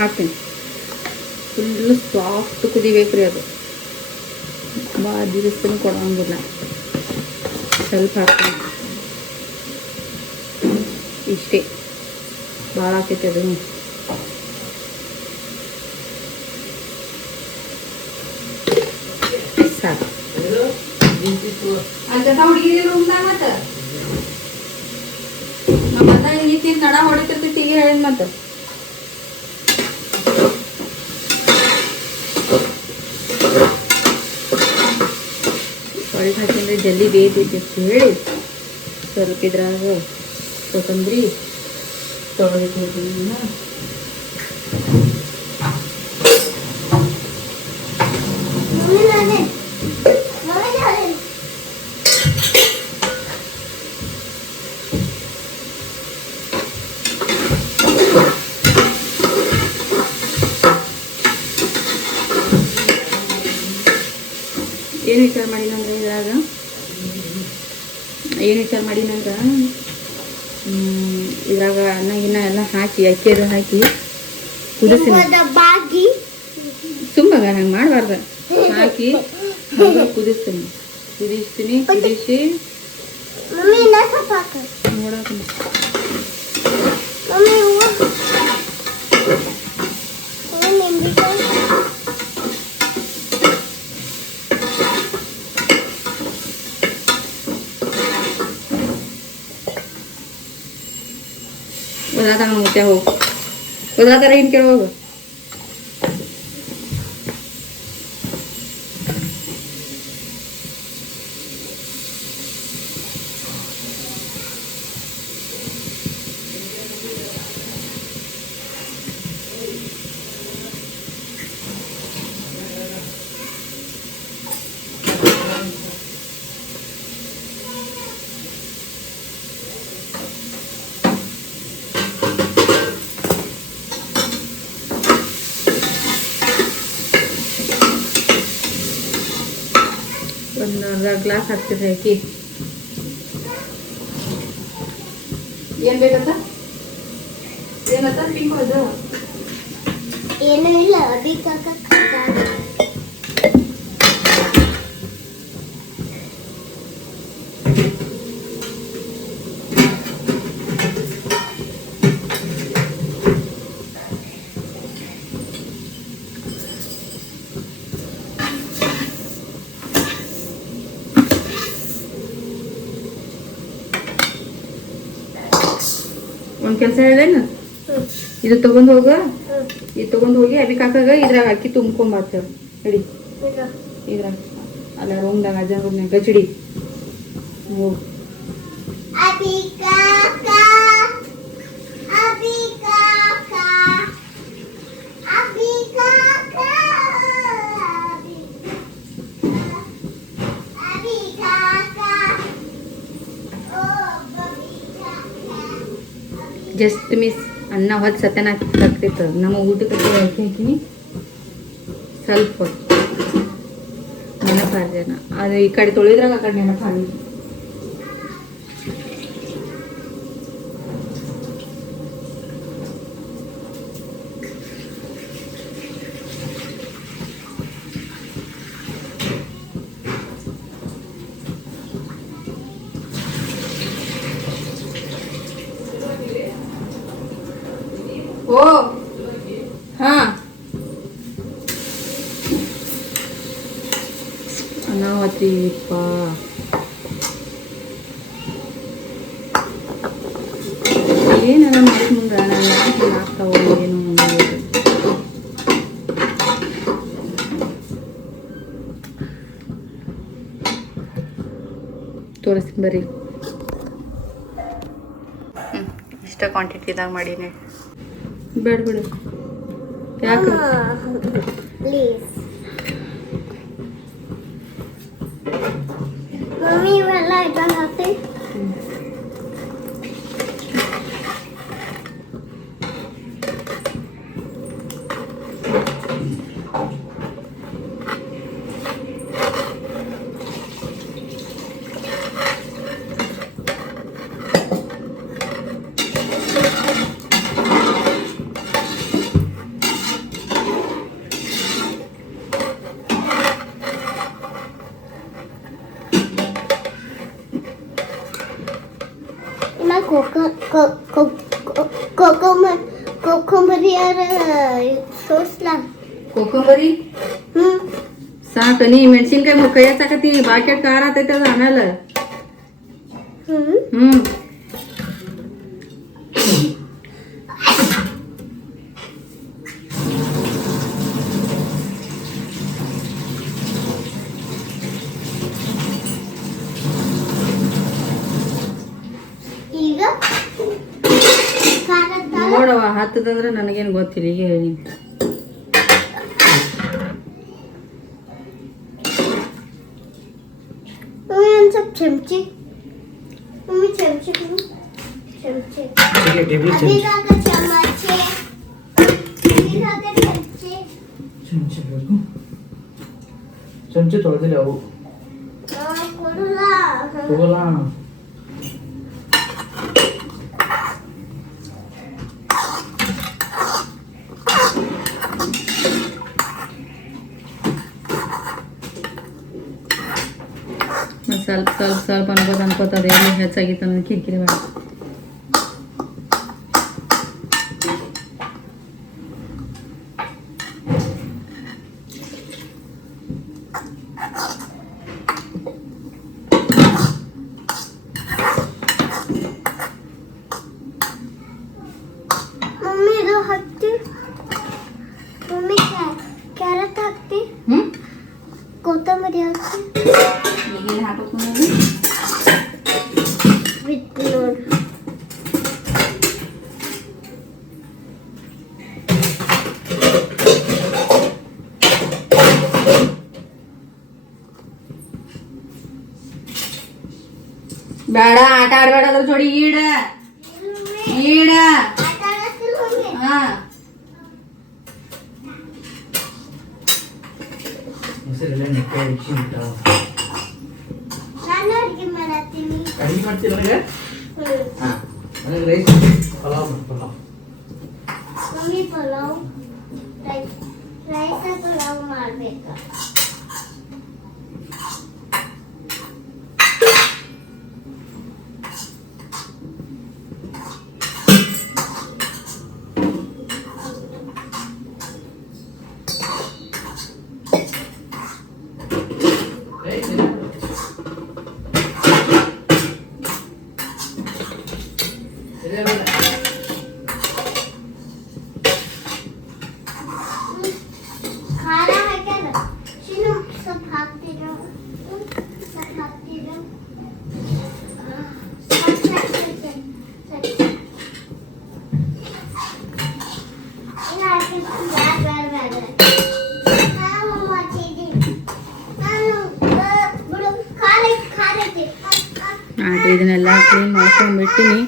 ಹಾಕ್ತೀನಿ. ಫುಲ್ಲು ಸಾಫ್ಟ್ ಕುದಿಬೇಕು ರೀ ಅದು. ಭಾಳ ದಿವಸನೂ ಕೊಡೋಂಗಿಲ್ಲ. ಸ್ವಲ್ಪ ಹಾಕ್ತೀನಿ ಇಷ್ಟೇ. ಭಾಳ ಆಕೈತೆ ಅದು. ಸಾಕು. ನಮ್ಮ ಇಲ್ಲಿ ನಡ ಹೊಡಿತಿರ್ತೈತಿ. ಈಗ ಹೇಳಿದ್ ಮತ್ತೆ ಒಳಗೆ ಹಾಕಿದ್ರೆ ಜಲ್ದಿ ಬೇಯ್ತೈತಿ ಅಂತ ಹೇಳಿ ಸ್ವಲ್ಪ ಇದ್ರಾಗ ಕೊತ್ತಂಬರಿ ತೊಳೆದಿದ್ದೀನಿ. ಏನು ವಿಚಾರ ಮಾಡಿನಂದ್ರೆ ಇದ್ರಾಗ ಅನ್ನ ಗಿನ್ನ ಎಲ್ಲ ಹಾಕಿ ಅಕ್ಕಿ ಅದು ಹಾಕಿ ಕುದಿಸ್ತೀನಿ. ತುಂಬಾಗ ಹಂಗೆ ಮಾಡಬಾರ್ದು. ಹಾಕಿ ಕುದಿಸ್ತೀನಿ ಕುದಿಸಿ ನೋಡಾತೀನಿ. ಒದಾತಾಗ ಮುತ್ತೆ ಹೋಗು. ಒದಾತಾರ ಏನು ಕೇಳಿ ಹೋಗು. ಒಂದು ಅರ್ಧ ಗ್ಲಾಸ್ ಹಾಕ್ತಿದ್ರಿ ಅಕ್ಕಿ. ಏನು ಬೇಕಂತ ಏನಂತ ಪಿಂಕ್ ಅದು ಏನೂ ಇಲ್ಲ. ಒಂದು ಕೆಲಸ ಹೇಳಿದೇನು, ಇದು ತೊಗೊಂಡು ಹೋಗು. ಇದು ತೊಗೊಂಡು ಹೋಗಿ ಅಭಿ ಕಾಕಾಗ ಇದ್ರಾಗ ಅಕ್ಕಿ ತುಂಬ್ಕೊಂಬರ್ತೇವೆ. ನಡಿ ಇದ್ರಾಗ ಅಲ್ಲ ರೂಮ್ದಾಗ ಅಜ್ಜನ ರೂಮ್ನಾಗ ಗಚ್ಚಡಿ ಹೋಗು. ಕಾಕಾ ಅಭಿ ಕಾಕಾ ಅಭಿ ಕಾಕಾ ಅಭಿ ಕಾಕಾ ಓ ಬಬಿ ಕಾಕಾ ಜಸ್ಟ್ ಮಿಸ್ ಅನ್ನ ಹೊತ್ತು ಸತ್ಯನ ಆಗ್ತಿತ್ತು ನಮ್ಮ ಊಟಕ್ಕೆ ಹಾಕಿನಿ ಸ್ವಲ್ಪ ನೆನಪಾರ ಜನ ಅದು ಈ ಕಡೆ ತೊಳೆದ್ರಾಗ ಆ ಕಡೆ ನೆನಪಾರಿ ಓ ಹಾ ಅನಾವತಿಪ್ಪ ಏನೆಲ್ಲ ಮಾಡಿ ಮುಂದೆ ನಾನು ಯಾಕೆ ಆಗ್ತಾವೋ ಏನು ಅನ್ನೋದು. ತೋರಿಸ್ತೀನಿ ಬರ್ರಿ ಇಷ್ಟ ಕ್ವಾಂಟಿಟಿದಾಗ ಮಾಡೀನಿ ಬೇಡ ಬಿಡು ಯಾಕೆ ಪ್ಲೀಸ್ ಮಮ್ಮಿ ಇವೆಲ್ಲ ಇದ್ರಲ್ಲಿ ಹಾಕ್ತಿ ಕೊಕೊಂಬರಿಯಾರ ತೋರ್ಸ್ಲಾ ಕೊಕೊಂಬರಿ ಹ್ಮ್ ಸಾಕು ನೀ ಮೆಣಸಿನ್ಕಾಯಿ ಕೈ ಹಚ್ಚಾಕತ್ತಿ ಬಾಕೆಟ್ ಖಾರ ಆತೈತೆ ಅದು ಆಮೇಲೆ ಹ್ಮ್ ಈಗ ನೋಡವ ಹತ್ತದಂದ್ರೆ ನನಗೇನು ಗೊತ್ತಿಲ್ಲ ಈಗ ಹೇಳಿ ಒಂದು ಸ್ವಲ್ಪ ಚಮಚಿ ಮಮ್ಮಿ ಚಮಚಿ ಚಮಚಿ ಅಭಿ ಕಾಕ ಚಮಚೆ ಅಭಿ ಕಾಕ ಚಮಚೆ ಚಮಚೆ ಬೇಕು ಚಮಚೆ ತೊಳೆದಿಲ್ಲ ಅವು ಕೊಡಲ್ಲ ಹೋಗಲ್ಲ ಸ್ವಲ್ಪ ಸ್ವಲ್ಪ ಸ್ವಲ್ಪ ಅನ್ಕೋತದ ಏನು ಹೆಚ್ಚಾಗಿತ್ತು ಅನ್ನೋದು ಕಿರಿಕಿರಿ ಬೇಡ ಮಮ್ಮಿ ಇದು ಹಾಕ್ತಿ ಮಮ್ಮಿ ಕ್ಯಾರೆಟ್ ಹಾಕ್ತಿ ಕೊತ್ತಂಬರಿ ಹಾಕ್ತಿ ಈಗೇನು ಹಾಕಬೇಕು ಬಿಟ್ಟು ನೋಡು ಬೇಡ ಆಟ ಆಡ್ಬೇಡ ಅದ್ರ ಜೋಡಿ ಈಡ ಈಡ ಹಾ ಹೆಸರೆಲ್ಲ ನೆಕ್ಕ ಹೆಚ್ಚಿ ಬಿಟ್ಟಾವ ನಾನು ಅಡುಗೆ ಮಾಡತ್ತೀನಿ ಅಡಿಗೆ ಮಾಡ್ತೀರ ನನಗೆ ಹಾಂ ನನಗೆ rice pulao pulao mummy pulao rice pulao ಮಾಡ್ಬೇಕಾ ಖಾರ ಹಾಕ್ಯಾರ ಚಿನ್ನು ಸ್ವಲ್ಪ ಹಾಕ್ತಿರೋ ಸ್ವಲ್ಪ ಹಾಕ್ತಿರೋ ಸಾಕು ಆದ್ರೆ ಇದನ್ನೆಲ್ಲ ಕ್ಲೀನ್ ಮಾಡ್ಕೊಂಡ್ಬಿಟ್ಟಿನಿ.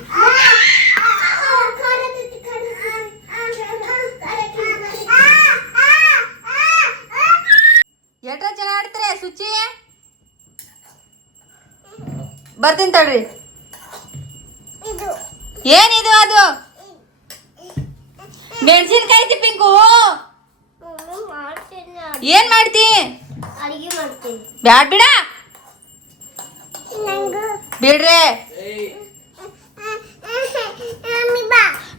ಎಟ್ರ ಚೆನ್ನಾಗಿ ಆಡ್ತಾರೆ ಸುಚಿ. ಬರ್ತೀನಿ ತಡ್ರಿ. ಏನಿದು ಅದು? ಮೆಣಸಿನ್ಕಾಯಿ ತಿಪ್ಪಿಂಕು ಏನ್ ಮಾಡ್ತಿ? ಅಡಿಗೆ ಮಾಡ್ತೀನಿ. ಬ್ಯಾಡ್ ಬಿಡ ಬಿಡ್ರೆ.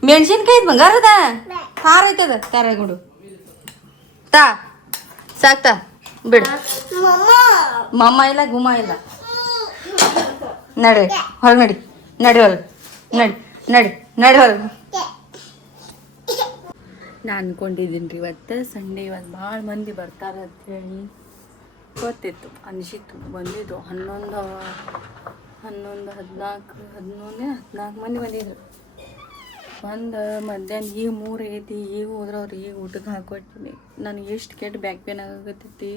ಮೆಣಸಿನ್ಕಾಯಿ ಬಂಗಾರದ ಖಾರ ಐತದ ಖಾರ ಗುಡು ತಾ ಸಾಕ್ತಾ ಬಿಡು. ಮಮ್ಮ ಇಲ್ಲ ಗುಮ್ಮ ಇಲ್ಲ. ನಡಿ ಹೊರಗೆ ನಡಿ ನಡಿ ಹೊರಗೆ ನಡಿ ನಡಿ ನಡಿ ಹೊರಗೆ. ನಾನು ಅನ್ಕೊಂಡಿದ್ದೀನಿ ರೀ ಇವತ್ತು ಸಂಡೇ, ಇವತ್ತು ಭಾಳ ಮಂದಿ ಬರ್ತಾರೆ ಅಂಥೇಳಿ ಗೊತ್ತಿತ್ತು, ಅನಿಸಿತ್ತು. ಬಂದಿದ್ದು 11 14 ಮಂದಿ ಬಂದಿದ್ರು. ಒಂದು ಮಧ್ಯಾಹ್ನ ಈಗ 3 ಐತಿ, ಈಗ ಹೋದ್ರೆ ಅವ್ರು ಈಗ ಊಟಕ್ಕೆ ಹಾಕೊಟ್ಟಿನಿ. ನನಗೆ ಎಷ್ಟು ಕೆಟ್ಟ ಬ್ಯಾಕ್ ಪೇನ್ ಆಗತ್ತೈತಿ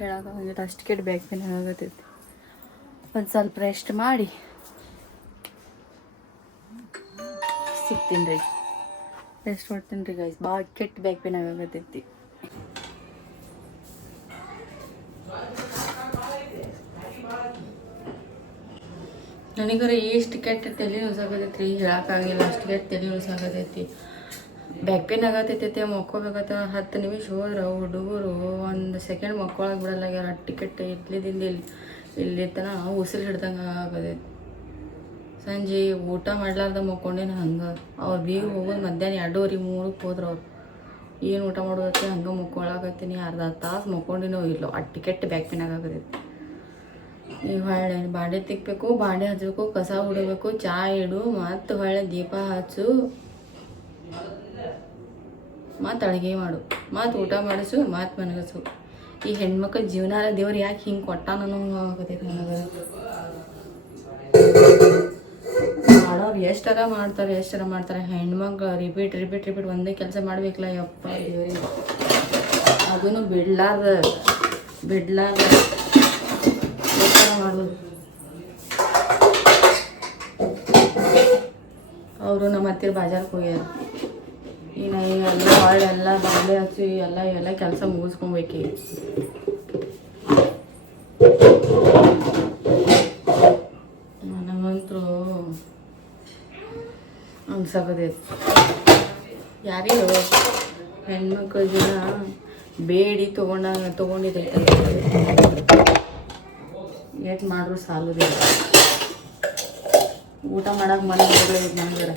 ಹೇಳೋಕ್ಕಾಗಂಗಿಲ್ಲ, ಅಷ್ಟು ಕೆಟ್ಟ ಬ್ಯಾಕ್ ಪೇನ್ ಆಗತ್ತೈತಿ. ಒಂದು ಸ್ವಲ್ಪ ರೆಸ್ಟ್ ಮಾಡಿ ಸಿಗ್ತೀನಿ ರೀ, ರೆಸ್ಟ್ ಮಾಡ್ತೀನಿ ರೀ ಗೈಸ್. ಭಾಳ ಕೆಟ್ಟ ಬ್ಯಾಕ್ ಪೇನ್ ಆಗತ್ತೈತಿ. ನನಗರ ಎಷ್ಟು ಕೆಟ್ಟ ತಲೆ ನುಸಾಗತೈತಿ ರೀ, ಹೇಳೋಕ್ಕಾಗಿಲ್ಲ. ಅಷ್ಟು ಕೆಟ್ಟ ತಲೆ ನುಸಾಗತೈತಿ, ಬ್ಯಾಕ್ ಪೇನ್ ಆಗತೈತೈತಿ. ಮಕ್ಕೋಬೇಕತ್ತ 10 ನಿಮಿಷ ಹೋದ್ರೆ ಹುಡುಗರು 1 ಸೆಕೆಂಡ್ ಮಕ್ಕೊಳಕ್ಕೆ ಬಿಡಲ್ಲಾಗ್ಯಾರ. ಅಟ್ಟಿ ಕೆಟ್ಟ ಇಡ್ಲಿದಿಂದ ಇಲ್ಲಿ ತನ ಉಸಿರು ಹಿಡ್ದಂಗೆ ಆಗತೈತಿ. ಸಂಜೆ ಊಟ ಮಾಡ್ಲಾರ್ದ ಮಕ್ಕೊಂಡೇನು ಹಂಗೆ. ಅವ್ರು ಬೀಗ ಹೋಗೋದು ಮಧ್ಯಾಹ್ನ 2:30 3ಕ್ಕೆ ಹೋದ್ರೆ ಅವ್ರು ಏನು ಊಟ ಮಾಡೋದತ್ತೆ ಹಂಗೆ ಮಕ್ಕೊಳಕತ್ತೀನಿ. ಅರ್ಧ ತಾಸು ಮಕ್ಕೊಂಡಿನೋ ಇಲ್ಲೋ, ಅಟ್ಟಿ ಕೆಟ್ಟ ಬ್ಯಾಕ್ ಪೇನ್ ಆಗತೈತಿ. ಈಗ ಹೊಳ್ಳೆ ಬಾಂಡೆ ತಿಕ್ಕಬೇಕು, ಬಾಂಡೆ ಹಚ್ಚಬೇಕು, ಕಸ ಹೊಡಿಬೇಕು, ಚಾ ಇಡು, ಮತ್ತು ಹೊಳ್ಳೆ ದೀಪ ಹಚ್ಚು, ಮತ್ತು ಅಡುಗೆ ಮಾಡು, ಮತ್ತು ಊಟ ಮಾಡಿಸು, ಮತ್ತು ಮನಗಸು. ಈ ಹೆಣ್ಮಕ್ಳ ಜೀವನ ದೇವ್ರು ಯಾಕೆ ಹಿಂಗೆ ಕೊಟ್ಟ ನನಗೆ ಆಗತೈತಿ. ನನಗೆ ಮಾಡೋರು ಎಷ್ಟರ ಮಾಡ್ತಾರೆ. ಹೆಣ್ಮಕ್ಳು ರಿಪೀಟ್ ಒಂದೇ ಕೆಲಸ ಮಾಡ್ಬೇಕಲ್ಲ ಯಪ್ಪ ದೇವ್ರಿ. ಅದನ್ನು ಬಿಡ್ಲಾರ್ದ ಮಾಡೋದು. ಅವರು ನಮ್ಮ ಹತ್ತಿರ ಬಾಜಾರ್ಗೆ ಹೋಗ್ಯಾರ. ಇನ್ನು ಎಲ್ಲ ಹೊಳ್ಳೆಲ್ಲ ಬಾಂಡೆ ಹಚ್ಚಿ ಎಲ್ಲ ಕೆಲಸ ಮುಗಿಸ್ಕೊಬೇಕು. ನನಗಂತೂ ಅನ್ಸಕತೈತಿ. ಯಾರಿಗೂ ಹೆಣ್ಮಕ್ಳ ಜೀವನ ಬೇಡಿ ತೊಗೊಂಡಿದ್ದೈತೆ. ಏಟ್ ಮಾಡ್ರು ಸಾಲುದಿಲ್ಲ. ಊಟ ಮಾಡಕ್ಕೆ ಮನೆ ಹೋಗ್ಲೈತೆ ನಂಗರ.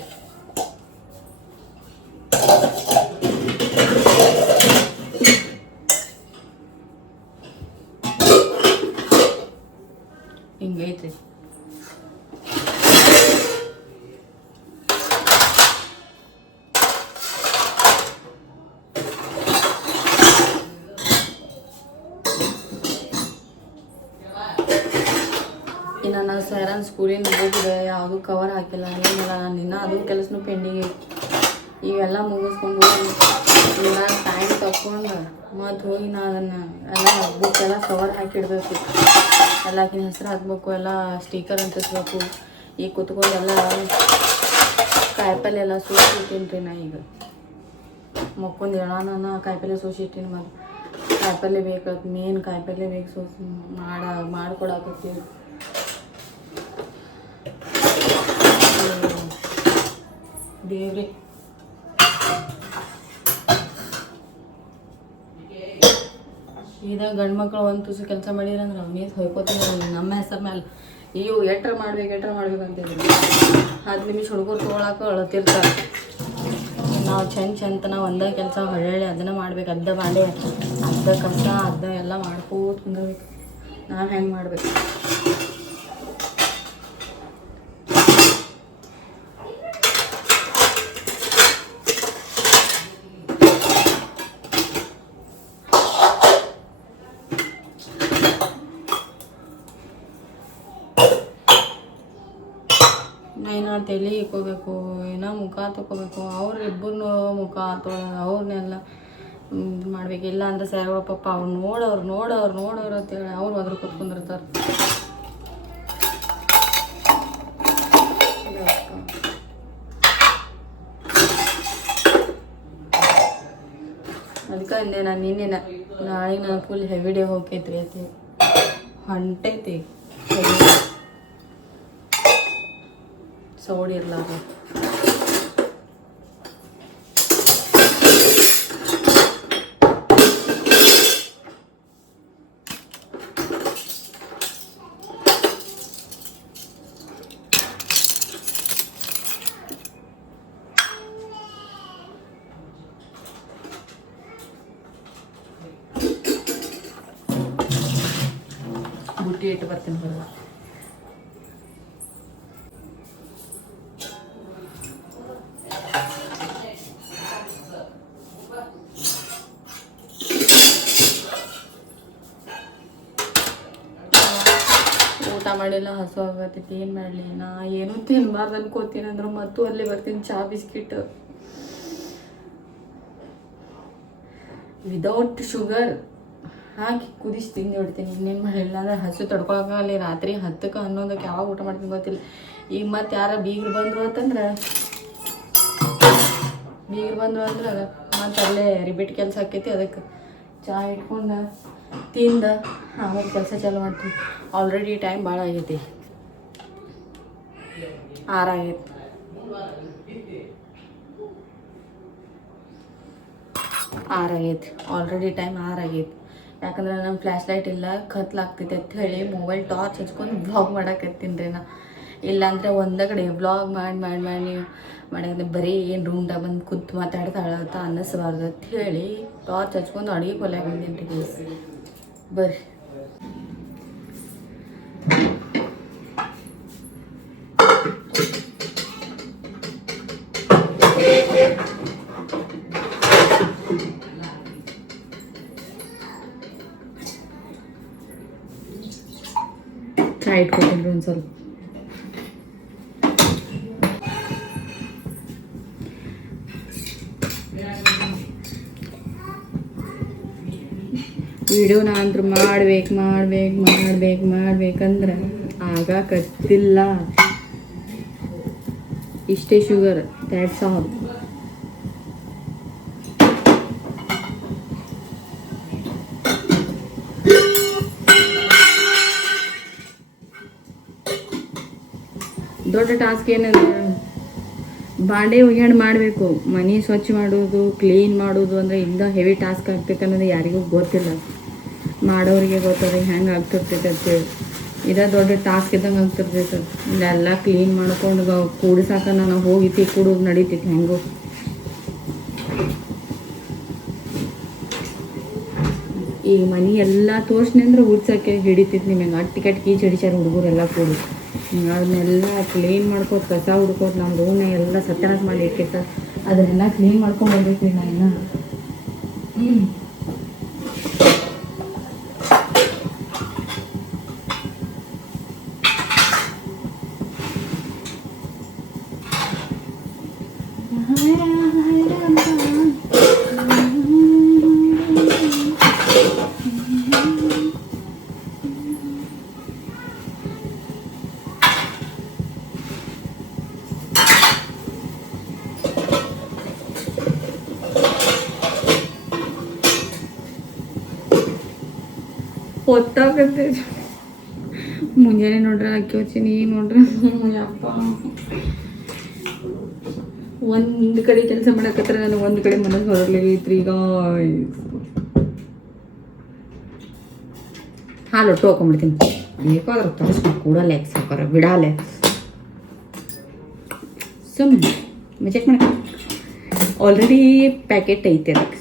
ಹಿಂಗೈತಿ. ಇನ್ನು ನಾನು ಸೈರನ್ ಸ್ಕೂಲಿಂದ ಹೋಗಿದೆ, ಯಾವುದೂ ಕವರ್ ಹಾಕಿಲ್ಲ, ಏನಿಲ್ಲ. ನಾನು ಇನ್ನೂ ಅದು ಕೆಲಸನೂ ಪೆಂಡಿಂಗ್ ಐತಿ. ಇವೆಲ್ಲ ಮುಗಿಸ್ಕೊಂಡು ಇಲ್ಲ ಟೈಮ್ ತಗೊಂಡು ಮತ್ತು ಹೋಗಿ ನಾನು ಅದನ್ನು ಎಲ್ಲ ಬುಕ್ ಎಲ್ಲ ಕವರ್ ಹಾಕಿಡ್ಬೇಕು. ಎಲ್ಲಕಿನ ಹೆಸರು ಹಾಕ್ಬೇಕು, ಎಲ್ಲ ಸ್ಟಿಕರ್ ಅಂಟಿಸ್ಬೇಕು. ಈಗ ಕುತ್ಕೊಂಡು ಎಲ್ಲ ಕಾಯಿಪಲ್ಲೆ ಎಲ್ಲ ಸೋಸಿಟ್ಟಿನಿ ರೀ. ನಾ ಈಗ ಮಕ್ಕೊಂದು ಹೇಳೋಣ ಕಾಯಿಪಲ್ಲೆ ಸೋಸಿಟ್ಟಿನಿ. ಮತ್ತು ಕಾಯಿಪಲ್ಲೆ ಬೇಕಾಗುತ್ತೆ, ಮೇನ್ ಕಾಯಿಪಲ್ಲೆ ಬೇಕು. ಸೋಸಿ ಮಾಡ್ಕೊಡಾಕತ್ತೀವಿ. ದೇವ್ರಿ ಇದಾಗ ಗಂಡು ಮಕ್ಕಳು ಒಂದು ತುಸು ಕೆಲಸ ಮಾಡಿದ್ರಂದ್ರೆ ಅವನೇದು ಹೊಯ್ಕೋತೀನಿ ನಮ್ಮ ಹೆಸರು ಮೇಲೆ. ಅಯ್ಯೋ ಎಟ್ರ ಮಾಡ್ಬೇಕಂತಿದ್ರು. 10 ನಿಮಿಷ ಹುಡುಗರು ತೊಗೊಳಕ್ಕೆ ಅಳತಿರ್ತಾರೆ. ನಾವು ಚಂದ ಒಂದೇ ಕೆಲಸ ಹೊಳ್ಳೆ ಅದನ್ನು ಮಾಡ್ಬೇಕು. ಅರ್ಧ ಬಾಂಡೆ, ಅರ್ಧ ಕಸ, ಅರ್ಧ ಎಲ್ಲ ಮಾಡ್ಕೋತ ಕುಂದಿರ್ಬೇಕು. ನಾನು ಹೆಂಗೆ ಮಾಡ್ಬೇಕು? ಏನೋ ತಲೆ ಇಕ್ಕೋಬೇಕು, ಏನೋ ಮುಖ ತೊಗೋಬೇಕು. ಅವ್ರಿಬ್ಬರನ್ನೂ ಮುಖ ಅವ್ರನ್ನೆಲ್ಲ ಮಾಡ್ಬೇಕಿಲ್ಲ ಅಂದ್ರೆ ಸರಿ ಪಾಪ ಅವ್ರು ನೋಡೋರು ಅಂತೇಳಿ ಅವ್ರು ಅದ್ರ ಕೂತ್ಕೊಂಡಿರ್ತಾರೆ. ಅಂದೆ ನಾನು ನಿನ್ನೆ ನಾಳೆಗೆ ನಾನು ಫುಲ್ ಹೆವಿ ಡೇ ಹೋಗ್ತೈತ್ರಿ ಅತಿ ಹೊಂಟೈತಿ ಸೌಡ್ ಇರ್ಲಾರ ಬುಟ್ಟಿ ಇಟ್ಟು ಬರ್ತೀನಿ ಹೊರಗೆ ಊಟ ಮಾಡಿಲ್ಲ ಹಸು ಆಗತ್ತೈತಿ ಏನು ಮಾಡಲಿ ನಾ ಏನೂ ತಿನ್ಬಾರ್ದು ಅನ್ಕೋತೀನಿ ಅಂದ್ರೆ ಮತ್ತು ಅಲ್ಲಿ ಬರ್ತೀನಿ ಚಹಾ ಬಿಸ್ಕಿಟ್ ವಿದೌಟ್ ಶುಗರ್ ಹಾಕಿ ಕುದಿಸಿ ತಿಂದು ಬಿಡ್ತೀನಿ ಇನ್ನೇನು ಮಾಡಿಲ್ಲ ಅಂದ್ರೆ ಹಸು ತಡ್ಕೊಳಕ್ಕಾಗಲಿ ರಾತ್ರಿ 10ಕ್ಕೆ 11ಕ್ಕೆ ಯಾವಾಗ ಊಟ ಮಾಡ್ತೀನಿ ಗೊತ್ತಿಲ್ಲ ಈಗ ಮತ್ತೆ ಯಾರ ಬೀಗರು ಬಂದರು ಅಂದ್ರೆ ಮತ್ತೆ ಅಲ್ಲೇ ರಿಪೀಟ್ ಕೆಲಸ ಆಕೈತಿ ಅದಕ್ಕೆ ಚಹಾ ಇಟ್ಕೊಂಡು ತಿಂದು ಆಮೇಲೆ ಕೆಲಸ ಚಾಲು ಮಾಡ್ತೀವಿ ಆಲ್ರೆಡಿ ಟೈಮ್ ಭಾಳ ಆಗೈತಿ 6 ಆಗೈತಿ ಆಲ್ರೆಡಿ ಟೈಮ್ 6 ಆಗೈತಿ ಯಾಕಂದ್ರೆ ನಮ್ಮ ಫ್ಲ್ಯಾಶ್ ಲೈಟ್ ಇಲ್ಲ ಕತ್ಲಾಗ್ತೈತೆ ಅಂತ ಹೇಳಿ ಮೊಬೈಲ್ ಟಾರ್ಚ್ ಹಚ್ಕೊಂಡು ವ್ಲಾಗ್ ಮಾಡಕತ್ತೀನಿ ರೀ ನಾ ಇಲ್ಲಾಂದರೆ ಒಂದೇ ಕಡೆ ವ್ಲಾಗ್ ಮಾಡಿ ಬರೀ ಏನು ರೂಮ್ದಾಗ ಬಂದು ಕೂತು ಮಾತಾಡ್ತಾಳ ಅಂತ ಅನ್ನಿಸ್ಬಾರ್ದು ಅಂತ ಹೇಳಿ ಟಾರ್ಚ್ ಹಚ್ಕೊಂಡು ಅಡುಗೆ ಕೊಲೆ ಬಂದೀನಿ ರೀ ಬರ್ರಿ ಚಹಾ ಇಟ್ಕೊತೀನಿ ಒಂದು ಸ್ವಲ್ಪ ವಿಡಿಯೋನ ಅಂದ್ರೆ ಮಾಡ್ಬೇಕಂದ್ರೆ ಆಗಕತ್ತಿಲ್ಲ ಇಷ್ಟೇ ಶುಗರ್ ದ್ಯಾಟ್ಸ್ ಆಲ್ ದೊಡ್ಡ ಟಾಸ್ಕ್ ಏನಂದ್ರೆ ಬಾಂಡೆ ಒಗ್ಯಾಣ ಮಾಡಬೇಕು ಮನೆ ಸ್ವಚ್ಛ ಮಾಡೋದು ಕ್ಲೀನ್ ಮಾಡೋದು ಅಂದರೆ ಇಂದ ಹೆವಿ ಟಾಸ್ಕ್ ಆಗ್ತೈತೆ ಅನ್ನೋದು ಯಾರಿಗೂ ಗೊತ್ತಿಲ್ಲ ಮಾಡೋರಿಗೆ ಗೊತ್ತದ ಹೆಂಗೆ ಆಗ್ತಿರ್ತೈತೆ ಅಂತೇಳಿ ಇದೇ ದೊಡ್ಡ ಟಾಸ್ಕ್ ಇದ್ದಂಗೆ ಆಗ್ತಿರ್ತೈತೆ ಇಲ್ಲೆಲ್ಲ ಕ್ಲೀನ್ ಮಾಡ್ಕೊಂಡು ಕೂಡಿಸಾಕ ನಾನು ಹೋಗಿ ಕೂಡೋದು ನಡೀತೈತಿ ಹೆಂಗೋ ಈ ಮನೆ ಎಲ್ಲ ತೋರ್ಸ್ನಿ ಅಂದ್ರೆ ಉಡ್ಸೋಕ್ಕೆ ಹಿಡಿತೈತಿ ನಿಮಗೆ ಟಿಕೆಟ್ ಕೀಚ್ ಹಿಡಿಸ್ಯಾರ ಹುಡುಗರೆಲ್ಲ ಕೂಡಿ ಅದನ್ನೆಲ್ಲ ಕ್ಲೀನ್ ಮಾಡ್ಕೋತ ಕಸ ಹುಡ್ಕೋತ ನಮ್ಮ ರೂಮ್ನ ಎಲ್ಲ ಸತ್ಯಾನಾಶ ಮಾಡಿ ಇಟ್ಟಿರ್ತಾರೆ ಅದನ್ನೆಲ್ಲ ಕ್ಲೀನ್ ಮಾಡ್ಕೊಂಡು ಬರ್ಬೇಕು ನಾ ಇನ್ನು ಹೊತ್ತಾಗತ್ತೆ ಮುಂಜಾನೆ ನೋಡ್ರೆ ಅಕ್ಕಿ ಹಚ್ಚಿನಿ ನೋಡ್ರಿ ಯಪ್ಪ ಒಂದು ಕಡೆ ಕೆಲಸ ಮಾಡಕತ್ರ ನನಗೆ ಒಂದು ಕಡೆ ಮನಸ್ಸು ಹೊರಲಾಗೈತ್ರಿ ಈಗ ಹಾಲು ಒಟ್ಟು ಹಾಕೊಂಡ್ಬಿಡ್ತೀನಿ ಬೇಕಾದ್ರೆ ತರಿಸ್ಕೊಂಡು ಕೂಡಲ್ಲ ಸಾಕಾರ ಬಿಡಾಲೆ ಸುಮ್ಮನೆ ಚೆಕ್ ಮಾಡಕ್ಕೆ ಆಲ್ರೆಡಿ ಪ್ಯಾಕೆಟ್ ಐತೆ ಅದಕ್ಕೆ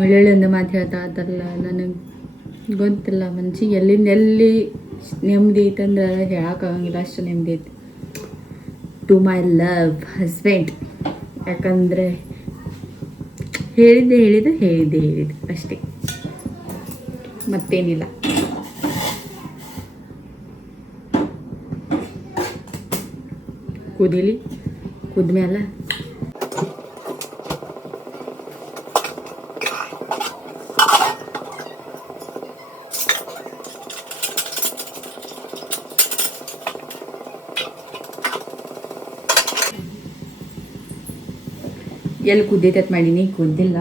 ಒಳ್ಳೊಳ್ಳೆ ಒಂದು ಮಾತು ಹೇಳ್ತಾ ಇದ್ದಾರಲ್ಲ ನನಗೆ ಗೊತ್ತಿಲ್ಲ ಮನ್ಸಿಗೆ ಎಲ್ಲಿ ನೆಮ್ಮದಿ ಐತಂದ್ರೆ ಹೇಳೋಕ್ಕಾಗಂಗಿಲ್ಲ ಅಷ್ಟು ನೆಮ್ಮದಿ ಐತಿ ಟು ಮೈ ಲವ್ ಹಸ್ಬೆಂಡ್ ಯಾಕಂದರೆ ಹೇಳಿದ್ದೆ ಅಷ್ಟೇ ಮತ್ತೇನಿಲ್ಲ ಕುದೀಲಿ ಕುದ್ಮೇಲೆ ಎಲ್ಲಿ ಕುದ್ದೈತೆ ಮಾಡೀನಿ ಕುದ್ದಿಲ್ಲ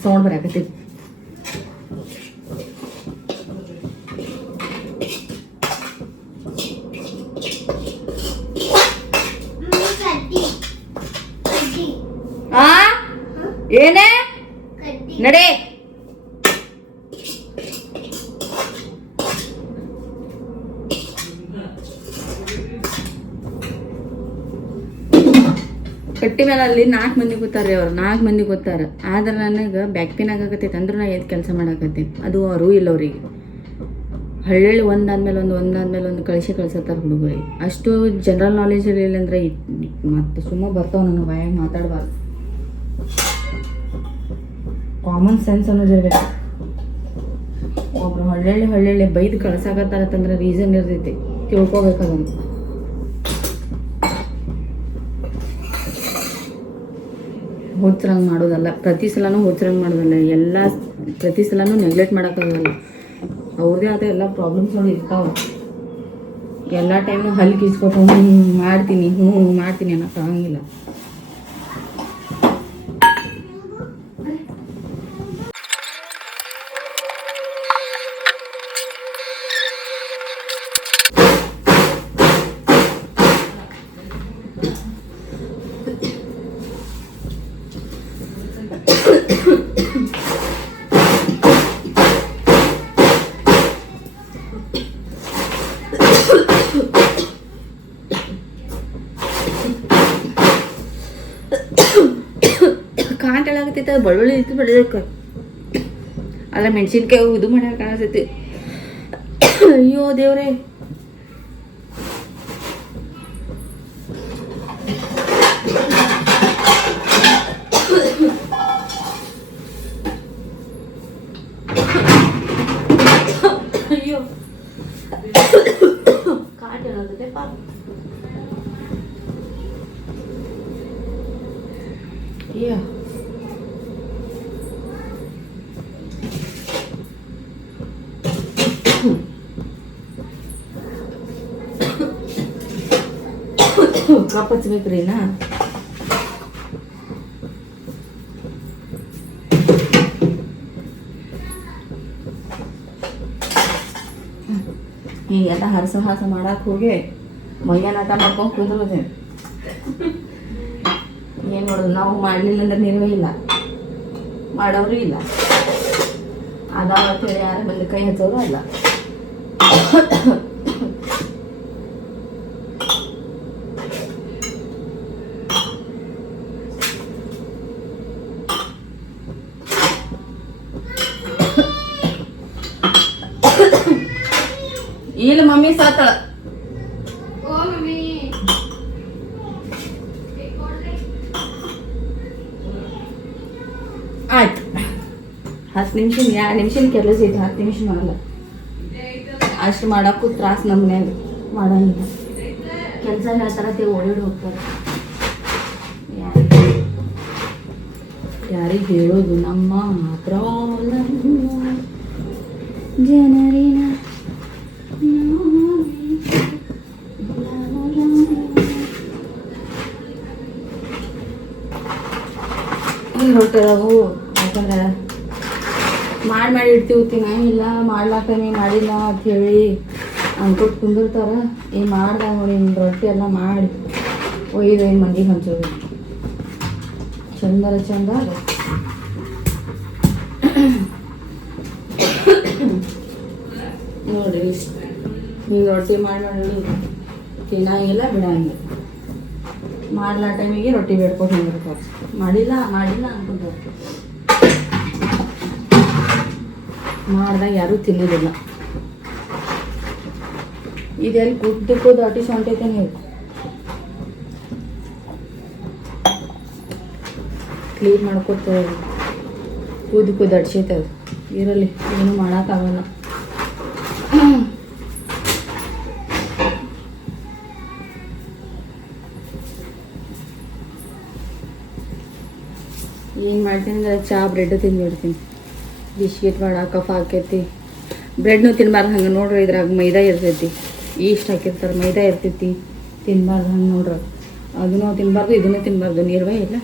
ಸೌಂಡ್ ಬರಾಕತ್ತೈತಿ. ಕಡ್ಡಿ ಕಡ್ಡಿ ಆ ಏನೇ ಕಡ್ಡಿ ನಡೆ. ಕಟ್ಟಿ ಮೇಲೆ ಅಲ್ಲಿ 4 ಮಂದಿ ಗೊತ್ತಾರ ಅವ್ರು 4 ಮಂದಿ ಗೊತ್ತಾರ. ಆದ್ರೆ ನನಗೆ ಬ್ಯಾಕ್ ಪೇನ್ ಆಗಾಕತ್ತೈತೆ ಅಂದ್ರೆ ನಾ ಎದ್ದು ಕೆಲಸ ಮಾಡಾಕತ್ತೀನಿ. ಅದು ಅರು ಇಲ್ಲ ಅವ್ರಿಗೆ. ಹಳ್ಳಿ ಒಂದಾದ್ಮೇಲೆ ಒಂದು ಕಳ್ಸತ್ತಾರ ಹುಡುಗರಿಗೆ. ಅಷ್ಟು ಜನರಲ್ ನಾಲೆಜ್ ಇರಲಿಲ್ಲ ಅಂದ್ರೆ ಮತ್ತೆ ಸುಮ್ಮ ಬರ್ತಾವ ನನಗೆ ಬಾಯಾಗ ಮಾತಾಡಬಾರ್ದು. ಕಾಮನ್ ಸೆನ್ಸ್ ಅನ್ನೋದು ಇರಬೇಕು. ಒಬ್ರು ಹಳ್ಳಿ ಬೈದು ಕಳ್ಸಾಕತ್ತಾರತ್ತಂದ್ರೆ ರೀಸನ್ ಇರ್ತೈತಿ, ತಿಳ್ಕೊಬೇಕದಂತ. ಹುಚ್ಚರಂಗೆ ಮಾಡೋದಲ್ಲ, ಪ್ರತಿ ಸಲನೂ ಹುಚ್ಚರಂಗೆ ಮಾಡೋದಲ್ಲ, ಎಲ್ಲ ಪ್ರತಿ ಸಲನೂ ನೆಗ್ಲೆಕ್ಟ್ ಮಾಡೋಕ್ಕಾಗಲ್ಲ. ಅವ್ರದ್ದೇ ಆದ ಎಲ್ಲ ಪ್ರಾಬ್ಲಮ್ಸ್ಗಳು ಇರ್ತಾವೆ. ಎಲ್ಲ ಟೈಮ್ನು ಹಲ್ಲು ಕಿಸ್ಕೊಟ್ಟು ಮಾಡ್ತೀನಿ ಅನ್ನೋಕೆ ಆಗಂಗಿಲ್ಲ. ಕಾಂಟೆಳಾಗತ್ತೈತೆ, ಅದು ಬಳ್ಳುಳ್ಳಿ ಇತ್ತು ಬೆಳೆದಕ್ಕೆ. ಅದ್ರ ಮೆಣಸಿನ್ಕಾಯಿ ಇದು ಮಾಡ್ಯಾರ ಕಾಣಿಸ್ತೈತಿ. ಅಯ್ಯೋ ದೇವ್ರೇ. ಅಯ್ಯೋ ಕಾಂಟೆಳಾಗತ್ತೆ ಪಾಪ. Yeah. ಕಪ್ ಹಚ್ಬೇಕ್ರಿ ನಾ. ಹೀಗೆಲ್ಲ ಹರಸ ಮಾಡಕ್ಕೆ ಹೋಗಿ ಮೈಯಾನ ಆಟ ಮಾಡ್ಕೊಂಡು ಕುಂದ್ರೋದೆ. ಏನು ಮಾಡೋದು, ನಾವು ಮಾಡಲಿಲ್ಲ ಅಂದ್ರೆ ನೀವೇ ಇಲ್ಲ, ಮಾಡೋರು ಇಲ್ಲ. ಅದಾವ ಅಂತೇಳಿ ಯಾರ ಬಂದು ಕೈ ಹಚ್ಚೋರು ಅಲ್ಲ. ಇಲ್ಲ ಮಮ್ಮಿ ಸಾತಳ. ಆಯ್ತು 10 ನಿಮಿಷ 2 ನಿಮಿಷ ಕೆಲಸ ಐತೆ, 10 ನಿಮಿಷ ಮಾಡಲ್ಲ. ಅಷ್ಟು ಮಾಡೋಕ್ಕೂ ತ್ರಾಸು ನಮ್ಮ ಮನ್ಯಾಗ ಮಾಡೋಂಗಿಲ್ಲ. ಕೆಲಸ ಹೇಳ್ತಾರತ್ತೆ ಓಡಾಡಿ ಹೋಗ್ತಾರೆ. ಯಾರಿಗೆ ಹೇಳೋದು ನಮ್ಮ ಜನರಿನ ಹೊರಟವು. ಯಾಕಂದ್ರೆ ಮಾಡಿ ಇಡ್ತೀವಿ, ತಿನ್ನಂಗಿಲ್ಲ, ಮಾಡ್ಲಾಕಮಿ ಮಾಡಿಲ್ಲ ಅಂಥೇಳಿ ಅನ್ಕೊಟ್ಟು ಕುಂದಿರ್ತಾರ. ಈ ಮಾಡ್ದಾಗ ನೋಡಿ ರೊಟ್ಟಿ ಎಲ್ಲ ಮಾಡಿ ಒಯ್ದು ಮಂದಿಗೆ ಹಂಚೋದು ಚಂದ ನೋಡ್ರಿ. ಹಿಂಗೆ ರೊಟ್ಟಿ ಮಾಡಿ ತಿನ್ನಂಗಿಲ್ಲ, ಬಿಡಂಗಿಲ್ಲ. ಮಾಡ್ಲಾ ಟೈಮಿಗೆ ರೊಟ್ಟಿ ಬೇಡ್ಕೊಂಡು ಹಿಂಗಿರ್ತಾರೆ. ಮಾಡಿಲ್ಲ ಅನ್ಕೊಂತಾರೆ. ಮಾಡ್ದಾಗ ಯಾರೂ ತಿನ್ನೋದಿಲ್ಲ. ಇದೆಲ್ಲಿ ಕುದ್ದಕ್ಕೂ ದಾಟಿ ಸೊಂಟೈತೆ ನೀವು. ಕ್ಲೀನ್ ಮಾಡ್ಕೊತ ಕೂದಕ್ಕೂ ದಡ್ಸೈತದ. ಇರಲಿ, ಏನು ಮಾಡೋಕ್ಕಾಗಲ್ಲ. ಏನು ಮಾಡ್ತೀನಿ ಅಂದ್ರೆ ಚಹಾ ಬ್ರೆಡ್ ತಿಂದ್ಬಿಡ್ತೀನಿ. ಬಿಸ್ಕಿಟ್ ಬೇಡ, ಕಫ ಹಾಕೈತಿ. ಬ್ರೆಡ್ನು ತಿನ್ಬಾರ್ದು ಹಂಗೆ ನೋಡ್ರಿ. ಇದ್ರಾಗ ಮೈದಾ ಇರ್ತೈತಿ, ಈಸ್ಟ್ ಹಾಕಿರ್ತಾರೆ, ಮೈದಾ ಇರ್ತೈತಿ. ತಿನ್ಬಾರ್ದು ಹಂಗೆ ನೋಡ್ರಿ. ಅದನ್ನು ತಿನ್ನಬಾರ್ದು ಇದನ್ನು ತಿನ್ನಬಾರ್ದು ನೀರ್ವೇ ಇಲ್ಲ.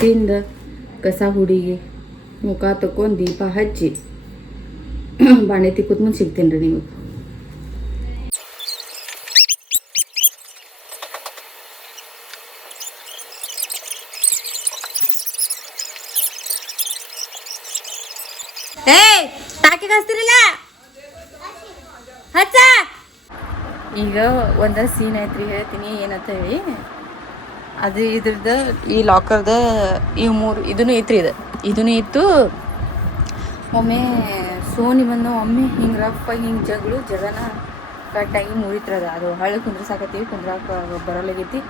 ತಿಂದ ಕಸ ಹುಡುಗಿ ಮುಖ ತಕೊಂಡು ದೀಪ ಹಚ್ಚಿ ಬಾಣೆ ತಿಕ್ಕೂತ್ ಮುಂದೆ ಸಿಗ್ತೀನಿ ರೀ ನೀವು. ಟಾಕಿ ಹಚ್ತಿರಲ್ಲ ಹಚ್ಚ. ಈಗ ಒಂದ ಸೀನ್ ಐತ್ರಿ, ಹೇಳ್ತೀನಿ ಏನಂತ ಹೇಳಿ. ಅದು ಇದ್ರದ್ದು ಈ ಲಾಕರ್ದ ಇವು 3 ಇದನ್ನು ಐತ್ರಿ. ಇದನ್ನು ಇತ್ತು. ಒಮ್ಮೆ ಸೋನಿ ಬಂದು ಒಮ್ಮೆ ಹಿಂಗೆ ರಫಾಗಿ ಹಿಂಗೆ ಜಗನ ಕಟ್ಟಾಗಿ ಮುರಿತ್ರದ. ಅದು ಹಳ್ಳಿ ಕುಂದ್ರಸಾಕತ್ತೀವಿ, ಕುಂದ್ರಾಕ ಬರಲಾಗೈತಿ.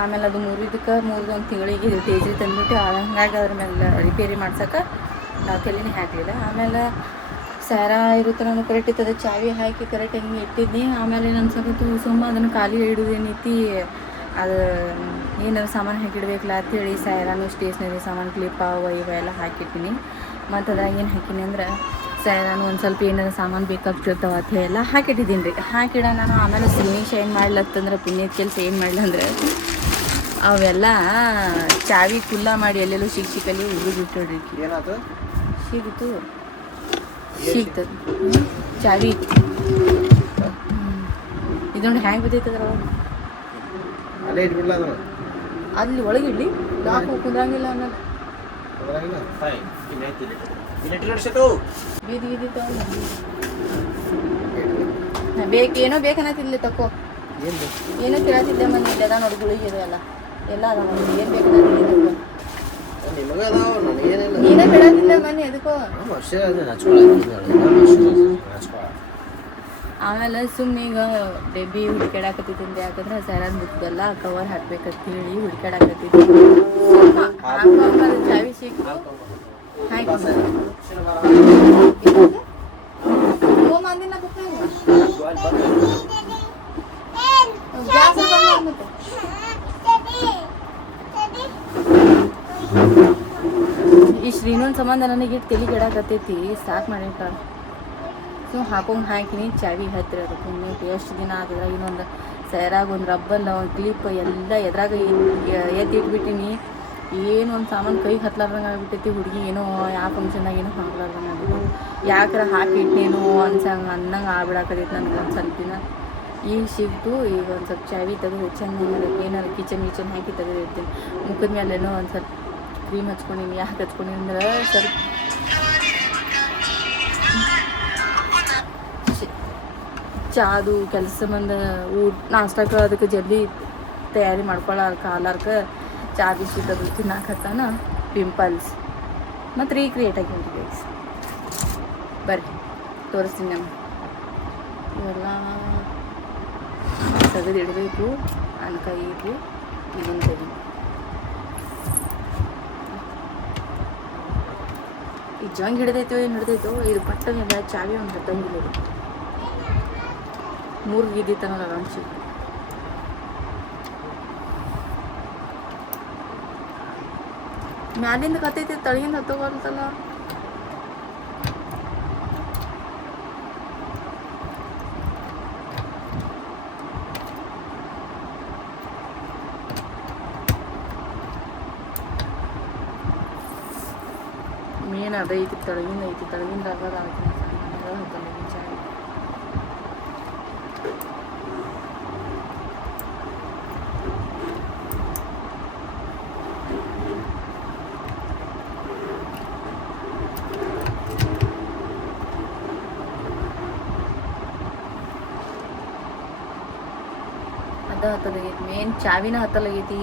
ಆಮೇಲೆ ಅದು ಮುರಿದಕ್ಕೆ ಒಂದು ತಿಂಗಳಿಗೆ ಟೇಜ್ರಿ ತಂದ್ಬಿಟ್ಟು ಹಂಗಾಗಿ ಅದ್ರ ಮೇಲೆ ರಿಪೇರಿ ಮಾಡ್ಸಕ್ಕೆ ನಾವು ತಲೆನೇ ಹಾಕಲಿಲ್ಲ. ಆಮೇಲೆ ಸ್ಯಾರ ಇರುತ್ತೆ, ನಾನು ಕರೆಕ್ಟ್ ಇರ್ತದೆ ಚಾವಿ ಹಾಕಿ ಕರೆಕ್ಟ್ ಹಿಂಗೆ ಇಟ್ಟಿದ್ನಿ. ಆಮೇಲೆ ನನ್ನ ಸಕತ್ತು ಸುಮ್ಮ ಅದನ್ನು ಖಾಲಿ ಇಡೋದೇನೈತಿ, ಅದು ಏನಾದ್ರು ಸಾಮಾನು ಹಾಕಿಡ್ಬೇಕಲ್ಲ ಅಂತೇಳಿ ಸ್ಯಾರಾನು ಸ್ಟೇಷ್ನರಿ ಸಾಮಾನು ಕ್ಲಿಪ್ ಇವೆಲ್ಲ ಹಾಕಿಟ್ಟಿನಿ. ಮತ್ತು ಅದ್ರಾಗ ಏನು ಹಾಕಿನಿ ಅಂದ್ರೆ ಸ್ಯಾರಾನು ಒಂದು ಸ್ವಲ್ಪ ಏನಾದ್ರು ಸಾಮಾನು ಬೇಕಾಗ್ತಿರ್ತಾವ ಅಂತ ಎಲ್ಲ ಹಾಕಿಟ್ಟಿದ್ದೀನಿ ರೀ. ಹಾಕಿಡ ನಾನು ಆಮೇಲೆ ಫಿನಿಶ್ ಏನು ಮಾಡ್ಲತ್ತಂದ್ರೆ ಪುಣ್ಯದ ಕೆಲಸ ಏನು ಮಾಡ್ಲಂದ್ರೆ ಅವೆಲ್ಲ ಚಾವಿ ಕುಲ್ಲ ಮಾಡಿ ಎಲ್ಲೆಲ್ಲೂ ಶಿಕ್ಷಕಲ್ಲಿ ಉಗುರು ಬಿಟ್ಟೋಡ್ರಿ. ಸಿಗ್ತು ಸಿಗ್ತದೆ ಚಾವಿ ಇದೊಂದು ಹ್ಯಾಂಗ್ ಬಿದ್ದೈತದ್ರ ಅಲ್ಲಿ ಒಳಗಿಡ್ಲಿ ಯಾಕೆ ಕುಂದ್ರಂಗಿಲ್ಲ ಅನ್ನೋದು ಬೀದಿ ಬೀದಿ ಏನೋ ಬೇಕನ್ನತಿರ್ಲಿ ತಕೋ. ಏನೋ ಕೇಳತ್ತಿದ್ದೆ ಮನೆ ಇಲ್ಲದ ನೋಡಿ ಗುಳಿಗೆ ಇದೆ ಎಲ್ಲ ಅದ ನೋಡಿ ಏನು ಬೇಕನ್ನತಿದ್ದೆ ನೀನೇ ಕೇಳತ್ತಿದ್ದೆ ಮನೆ ಎದಕ್ಕೋ. ಆಮೇಲೆ ಸುಮ್ಮನೆ ಈಗ ಡೆಬ್ಬಿ ಹುಡ್ಕಾಡಕತ್ತಿದ್ದೆ. ಯಾಕಂದ್ರೆ ಸ್ಯಾರನ್ ಬುಕ್ದೆಲ್ಲ ಕವರ್ ಹಾಕ್ಬೇಕಂತ ಹೇಳಿ ಹುಡ್ಕಾಡಕತ್ತಿದ್ದೆ. ಚಾವಿ ಸಿಕ್ತು ಹಾಕಿ ಮಂದಿನ ಬುಕ್ ಈ ಶ್ರೀನೊಂದು ಸಂಬಂಧ ನನಗೆ ತಲೆ ಕೆಡಾಕತ್ತೈತಿ, ಸಾಕು ಮಾಡಿಕ. ಸೊ ಹಾಕೊಂಡ್ ಹಾಕಿನಿ ಚಾವಿ ಹತ್ತಿರ ಅದಕ್ಕೆ ಎಷ್ಟು ದಿನ ಆಗಿದ್ರೆ ಇನ್ನೊಂದು ಸ್ಯಾರಾಗ ಒಂದು ರಬ್ಬಲ್ ಒಂದು ಕ್ಲಿಪ್ ಎಲ್ಲ ಎದ್ರಾಗ ಎತ್ತಿ ಇಟ್ಬಿಟ್ಟಿನಿ. ಏನು ಒಂದು ಸಾಮಾನು ಕೈಗೆ ಹತ್ಲಾರ್ದಂಗೆ ಆಗ್ಬಿಟ್ಟೈತಿ. ಹುಡುಗಿ ಏನೋ ಯಾವ ಫಂಕ್ಷನ್ನಾಗ ಏನೋ ಹಾಕ್ಲಾರ್ದಂಗೆ ಆಗ್ಬಿಟ್ಟು ಯಾಕಾರ ಹಾಕಿ ಇಟ್ಟೇನೋ ಅನ್ನಂಗೆ ಆಗ್ಬಿಡಾಕತೈತಿ ನನಗೆ ಒಂದು ಸ್ವಲ್ಪ ದಿನ. ಈಗ ಸಿಗ್ತು. ಈಗ ಒಂದು ಸ್ವಲ್ಪ ಚಾವಿ ತೆಗೆದು ಚೆನ್ನಾಗಿ ಅದಕ್ಕೆ ಏನಾದ್ರು ಕಿಚನ್ ಹಾಕಿ ತೆಗೆದಿರ್ತೀನಿ. ಮುಖದ ಮೇಲೇನೋ ಒಂದು ಸ್ವಲ್ಪ ಕ್ರೀಮ್ ಹಚ್ಕೊಂಡಿನಿ. ಯಾಕೆ ಹಚ್ಕೊಂಡಿನಿ ಅಂದ್ರೆ ಸ್ವಲ್ಪ ಚಾದು ಕೆಲಸ ಬಂದ ನಾಷ್ಟಕ್ಕೆ ಅದಕ್ಕೆ ಜಲ್ದಿ ತಯಾರಿ ಮಾಡ್ಕೊಳ್ಳಾರ್ಕ ಚಾ ಬಿಸ್ಕಿಟ್ ಅದು ತಿನ್ನಾಕತ್ತಾನ ಪಿಂಪಲ್ಸ್ ಮತ್ತು ರೀಕ್ರಿಯೇಟ್ ಆಗಿಬಿಟ್ಟಿದೆ. ಬರ್ರಿ ತೋರಿಸ್ತೀನಿ ನಮ್ಗೆ ಇವೆಲ್ಲ ತೆಗೆದು ಇಡಬೇಕು. ಅನ್ಕಾಯಿ ಇರಲಿ ಇದನ್ನು ತೆಗಿ. ಈಗ ಜಂಗ್ ಹಿಡ್ದೈತೋ ಏನು ಹಿಡ್ದೈತೋ ಇದು ಪಟ್ಟಂಗಿಲ್ಲ. ಚಾವಿ ಒಂದು ಹತ್ತಂಗಿಲ್ಲ. 3 ಗಿದ್ದಿತ್ತನಲ್ಲ ರಂಚಿ ಮ್ಯಾಲಿಂದ ಕತ್ತೈತಿ, ತಳಗಿಂದ ಹತ್ತೋಗಲ್ತಲ್ಲ. ಮೇನ್ ಅದ ಐತಿ, ತಳಗಿಂದ ಐತಿ. ತಳಗಿಂದ ಆಗೋದು ಹತ್ತಲ್ಲ ಚಾವಿ. ಹತ್ತಲಾಗೈತಿ ಮೇನ್ ಚಾವಿನ ಹತ್ತಲಾಗೈತಿ.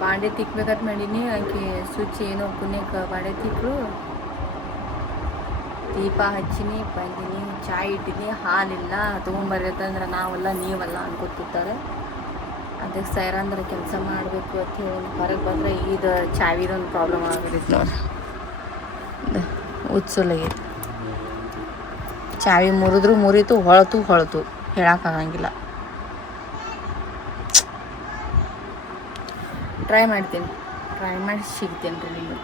ಬಾಂಡೆ ತಿಕ್ಬೇಕಂತ ಮಾಡೀನಿ. ಆಕೆ ಸ್ವಿಚ್ ಏನೋ ಪುಣ್ಯಕ್ಕೆ ಬಾಂಡೆ ತಿಕ್ಕರು ದೀಪ ಹಚ್ಚಿನಿ ಬಂದಿನಿ ಚಾಯ್ ಇಟ್ಟಿನಿ ಹಾಲಿಲ್ಲ ತೊಗೊಂಬರ್ಬೇಕಂದ್ರೆ ನಾವಲ್ಲ ನೀವಲ್ಲ ಅನ್ಕೊತಿರ್ತಾರೆ. ಅದಕ್ಕೆ ಸೈರಂದ್ರೆ ಕೆಲಸ ಮಾಡಬೇಕು ಅಂತ ಹೇಳಿ ಹೊರಗೆ ಬಂದರೆ ಇದು ಚಾವಿದೊಂದು ಪ್ರಾಬ್ಲಮ್ ಆಗಿರುತ್ತೆ ನೋಡಿ. ಉತ್ಸುಲಾಗೈತಿ ಚಾವಿ ಮುರಿದ್ರು ಮುರಿತು ಹೊಳತು ಹೇಳೋಕ್ಕಾಗಂಗಿಲ್ಲ. ಟ್ರೈ ಮಾಡಿ ಸಿಗ್ತೇನೆ ರೀ ನಿಮಗೆ.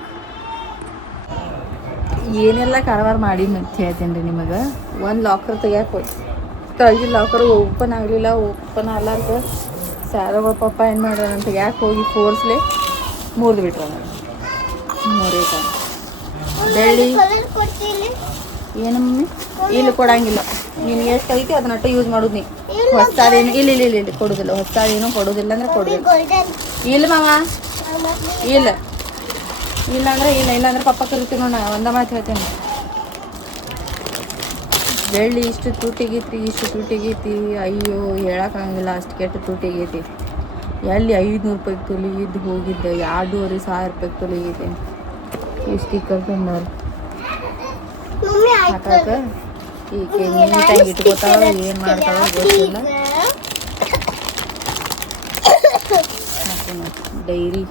ಏನೆಲ್ಲ ಕಾರವಾರ ಮಾಡಿ ಅಂತ ಹೇಳ್ತೇನೆ ರೀ ನಿಮಗೆ. ಒಂದು ಲಾಕರ್ ತೆಗಿಯಕ್ಕೆ ಹೋಯ್ತು, ತಳಗಿನ ಲಾಕರ್ ಓಪನ್ ಆಗಲಿಲ್ಲ. ಓಪನ್ ಆಗ್ಲಾರ್ದ ಸ್ಯಾರಗಳ ಪಪ್ಪ ಏನು ಮಾಡ್ಯಾರ ಅಂತ ಯಾಕೆ ಹೋಗಿ ಫೋರ್ಸ್ಲೆ ಮುರಿದು ಬಿಟ್ರು. ಮುರಿತ ಬೆಳ್ಳಿ ಏನು ಮಮ್ಮಿ ಇಲ್ಲಿ ಕೊಡಂಗಿಲ್ಲ. ನೀನು ಎಷ್ಟು ಐತಿ ಅದನ್ನಟ್ಟ ಯೂಸ್ ಮಾಡೋದು. ನೀ ಹೊಸ್ತಾರೇನು ಇಲ್ಲ ಕೊಡೋದಿಲ್ಲ. ಹೊಸ್ತಾರೇನು ಕೊಡೋದಿಲ್ಲ ಅಂದ್ರೆ ಕೊಡೋದಿಲ್ಲ. ಇಲ್ಲ ಮಾವ ಇಲ್ಲ ಅಂದ್ರೆ ಇಲ್ಲಾಂದ್ರೆ ಪಪ್ಪ ಕರಿತೀವಿ ನೋಡ. ಒಂದ ಮಾತು ಹೇಳ್ತೇನೆ, ಬೆಳ್ಳಿ ಇಷ್ಟು ತುಟ್ಟಿಗೈತಿ. ಅಯ್ಯೋ ಹೇಳೋಕ್ಕಾಗಂಗಿಲ್ಲ, ಅಷ್ಟು ಕೆಟ್ಟ ತುಟ್ಟಿಗೈತಿ. ಎಲ್ಲಿ 500 ರೂಪಾಯಿಗೆ ತೊಲಿಗಿದ್ದು ಹೋಗಿದ್ದೆ, 2,500 ರೂಪಾಯಿಗೆ ತೊಲಿಗೈತೆ. ಈ ಸ್ಟಿಕ್ಕರ್ ತಂದವ್ರು ಹಾಕಾಕ ಈಕೆ ನೀಟಾಗಿ ಇಟ್ಕೋತಾವ. ಏನು ಮಾಡ್ತಾವ ಗೊತ್ತಿಲ್ಲ. ಡೈರಿ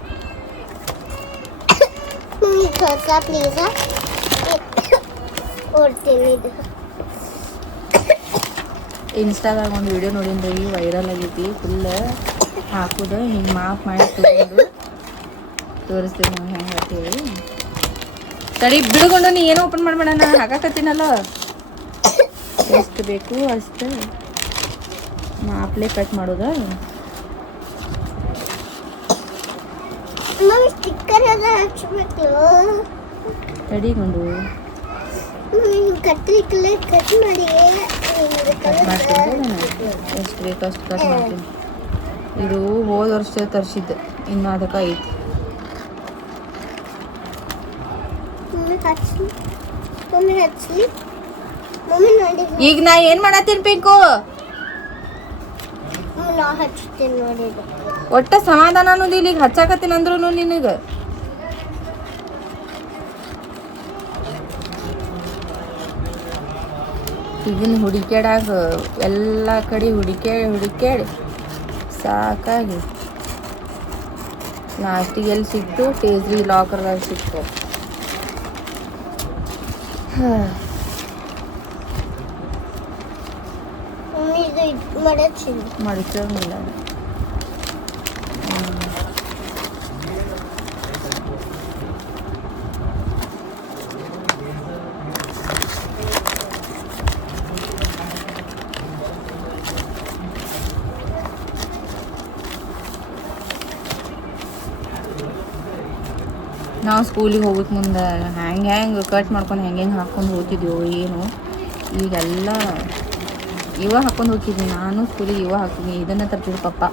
ಇನ್ಸ್ಟಾದಾಗ ಒಂದು ವಿಡಿಯೋ ನೋಡಿನ್ರಿ, ವೈರಲ್ ಆಗೈತಿ. ಫುಲ್ ಹಾಕೋದು ಹಿಂಗೆ ಮಾಪ್ ಮಾಡಿ ತೋರಿಸ್ತೀವಿ ನಾವು ಹೆಂಗೆ ಹೇಳ್ತೀವಿ. ತಡಿ ಬಿಡುಗೊಂಡು ನೀ ಏನು ಓಪನ್ ಮಾಡಬೇಡ, ನಾನು ಹಾಕಾಕತ್ತೀನಲ್ಲ. ಎಷ್ಟು ಬೇಕು ಅಷ್ಟು ಮಾಪ್ಲೆ ಕಟ್ ಮಾಡೋದ. ತಡಿಗೊಂಡು ಕಟ್ ಮಾಡಿ ಎಷ್ಟು ಬೇಕು ಅಷ್ಟು ಕಟ್ ಮಾಡ್ತೀನಿ. ಇದು ಹೋದ ವರ್ಷ ತರಿಸಿದ್ದೆ, ಇನ್ನು ಅದಕ್ಕೆ ಐತಿ. ಈಗ ನಾ ಏನ್ ಮಾಡತ್ತೀನಿ ಪಿಂಕು? ಒಟ್ಟ ಸಮಾಧಾನ ಅನ್ನೋದು ಇಲ್ಲಿ ಹಚ್ಚಾಕತ್ತೀನಿ ಅಂದ್ರು ನಿನಗೆ. ಇದನ್ನ ಹುಡುಕ್ಯಾಡಾಗ ಎಲ್ಲ ಕಡೆ ಹುಡುಕ್ಯಾಡಿ ಸಾಕಾಗಿ ಲಾಸ್ಟಿಗೆ ಎಲ್ಲಿ ಸಿಕ್ತು? ಟೇಸ್ರಿ ಲಾಕರ್ದಾಗ ಸಿಕ್ತು. ಮಡಚಂಗಿಲ್ಲ. ನಾವು ಸ್ಕೂಲಿಗೆ ಹೋಗೋಕೆ ಮುಂದೆ ಹೆಂಗೆ ಕಟ್ ಮಾಡ್ಕೊಂಡು ಹೆಂಗೆ ಹಾಕ್ಕೊಂಡು ಹೋಗ್ತಿದ್ವಿ ಏನು. ಈಗೆಲ್ಲ ಇವ ಹಾಕ್ಕೊಂಡು ಹೋಗ್ತಿದ್ವಿ. ನಾನು ಸ್ಕೂಲಿಗೆ ಇವ ಹಾಕ್ತೀನಿ. ಇದನ್ನೇ ತರ್ತಿದ್ವಿ ಪಪ್ಪ.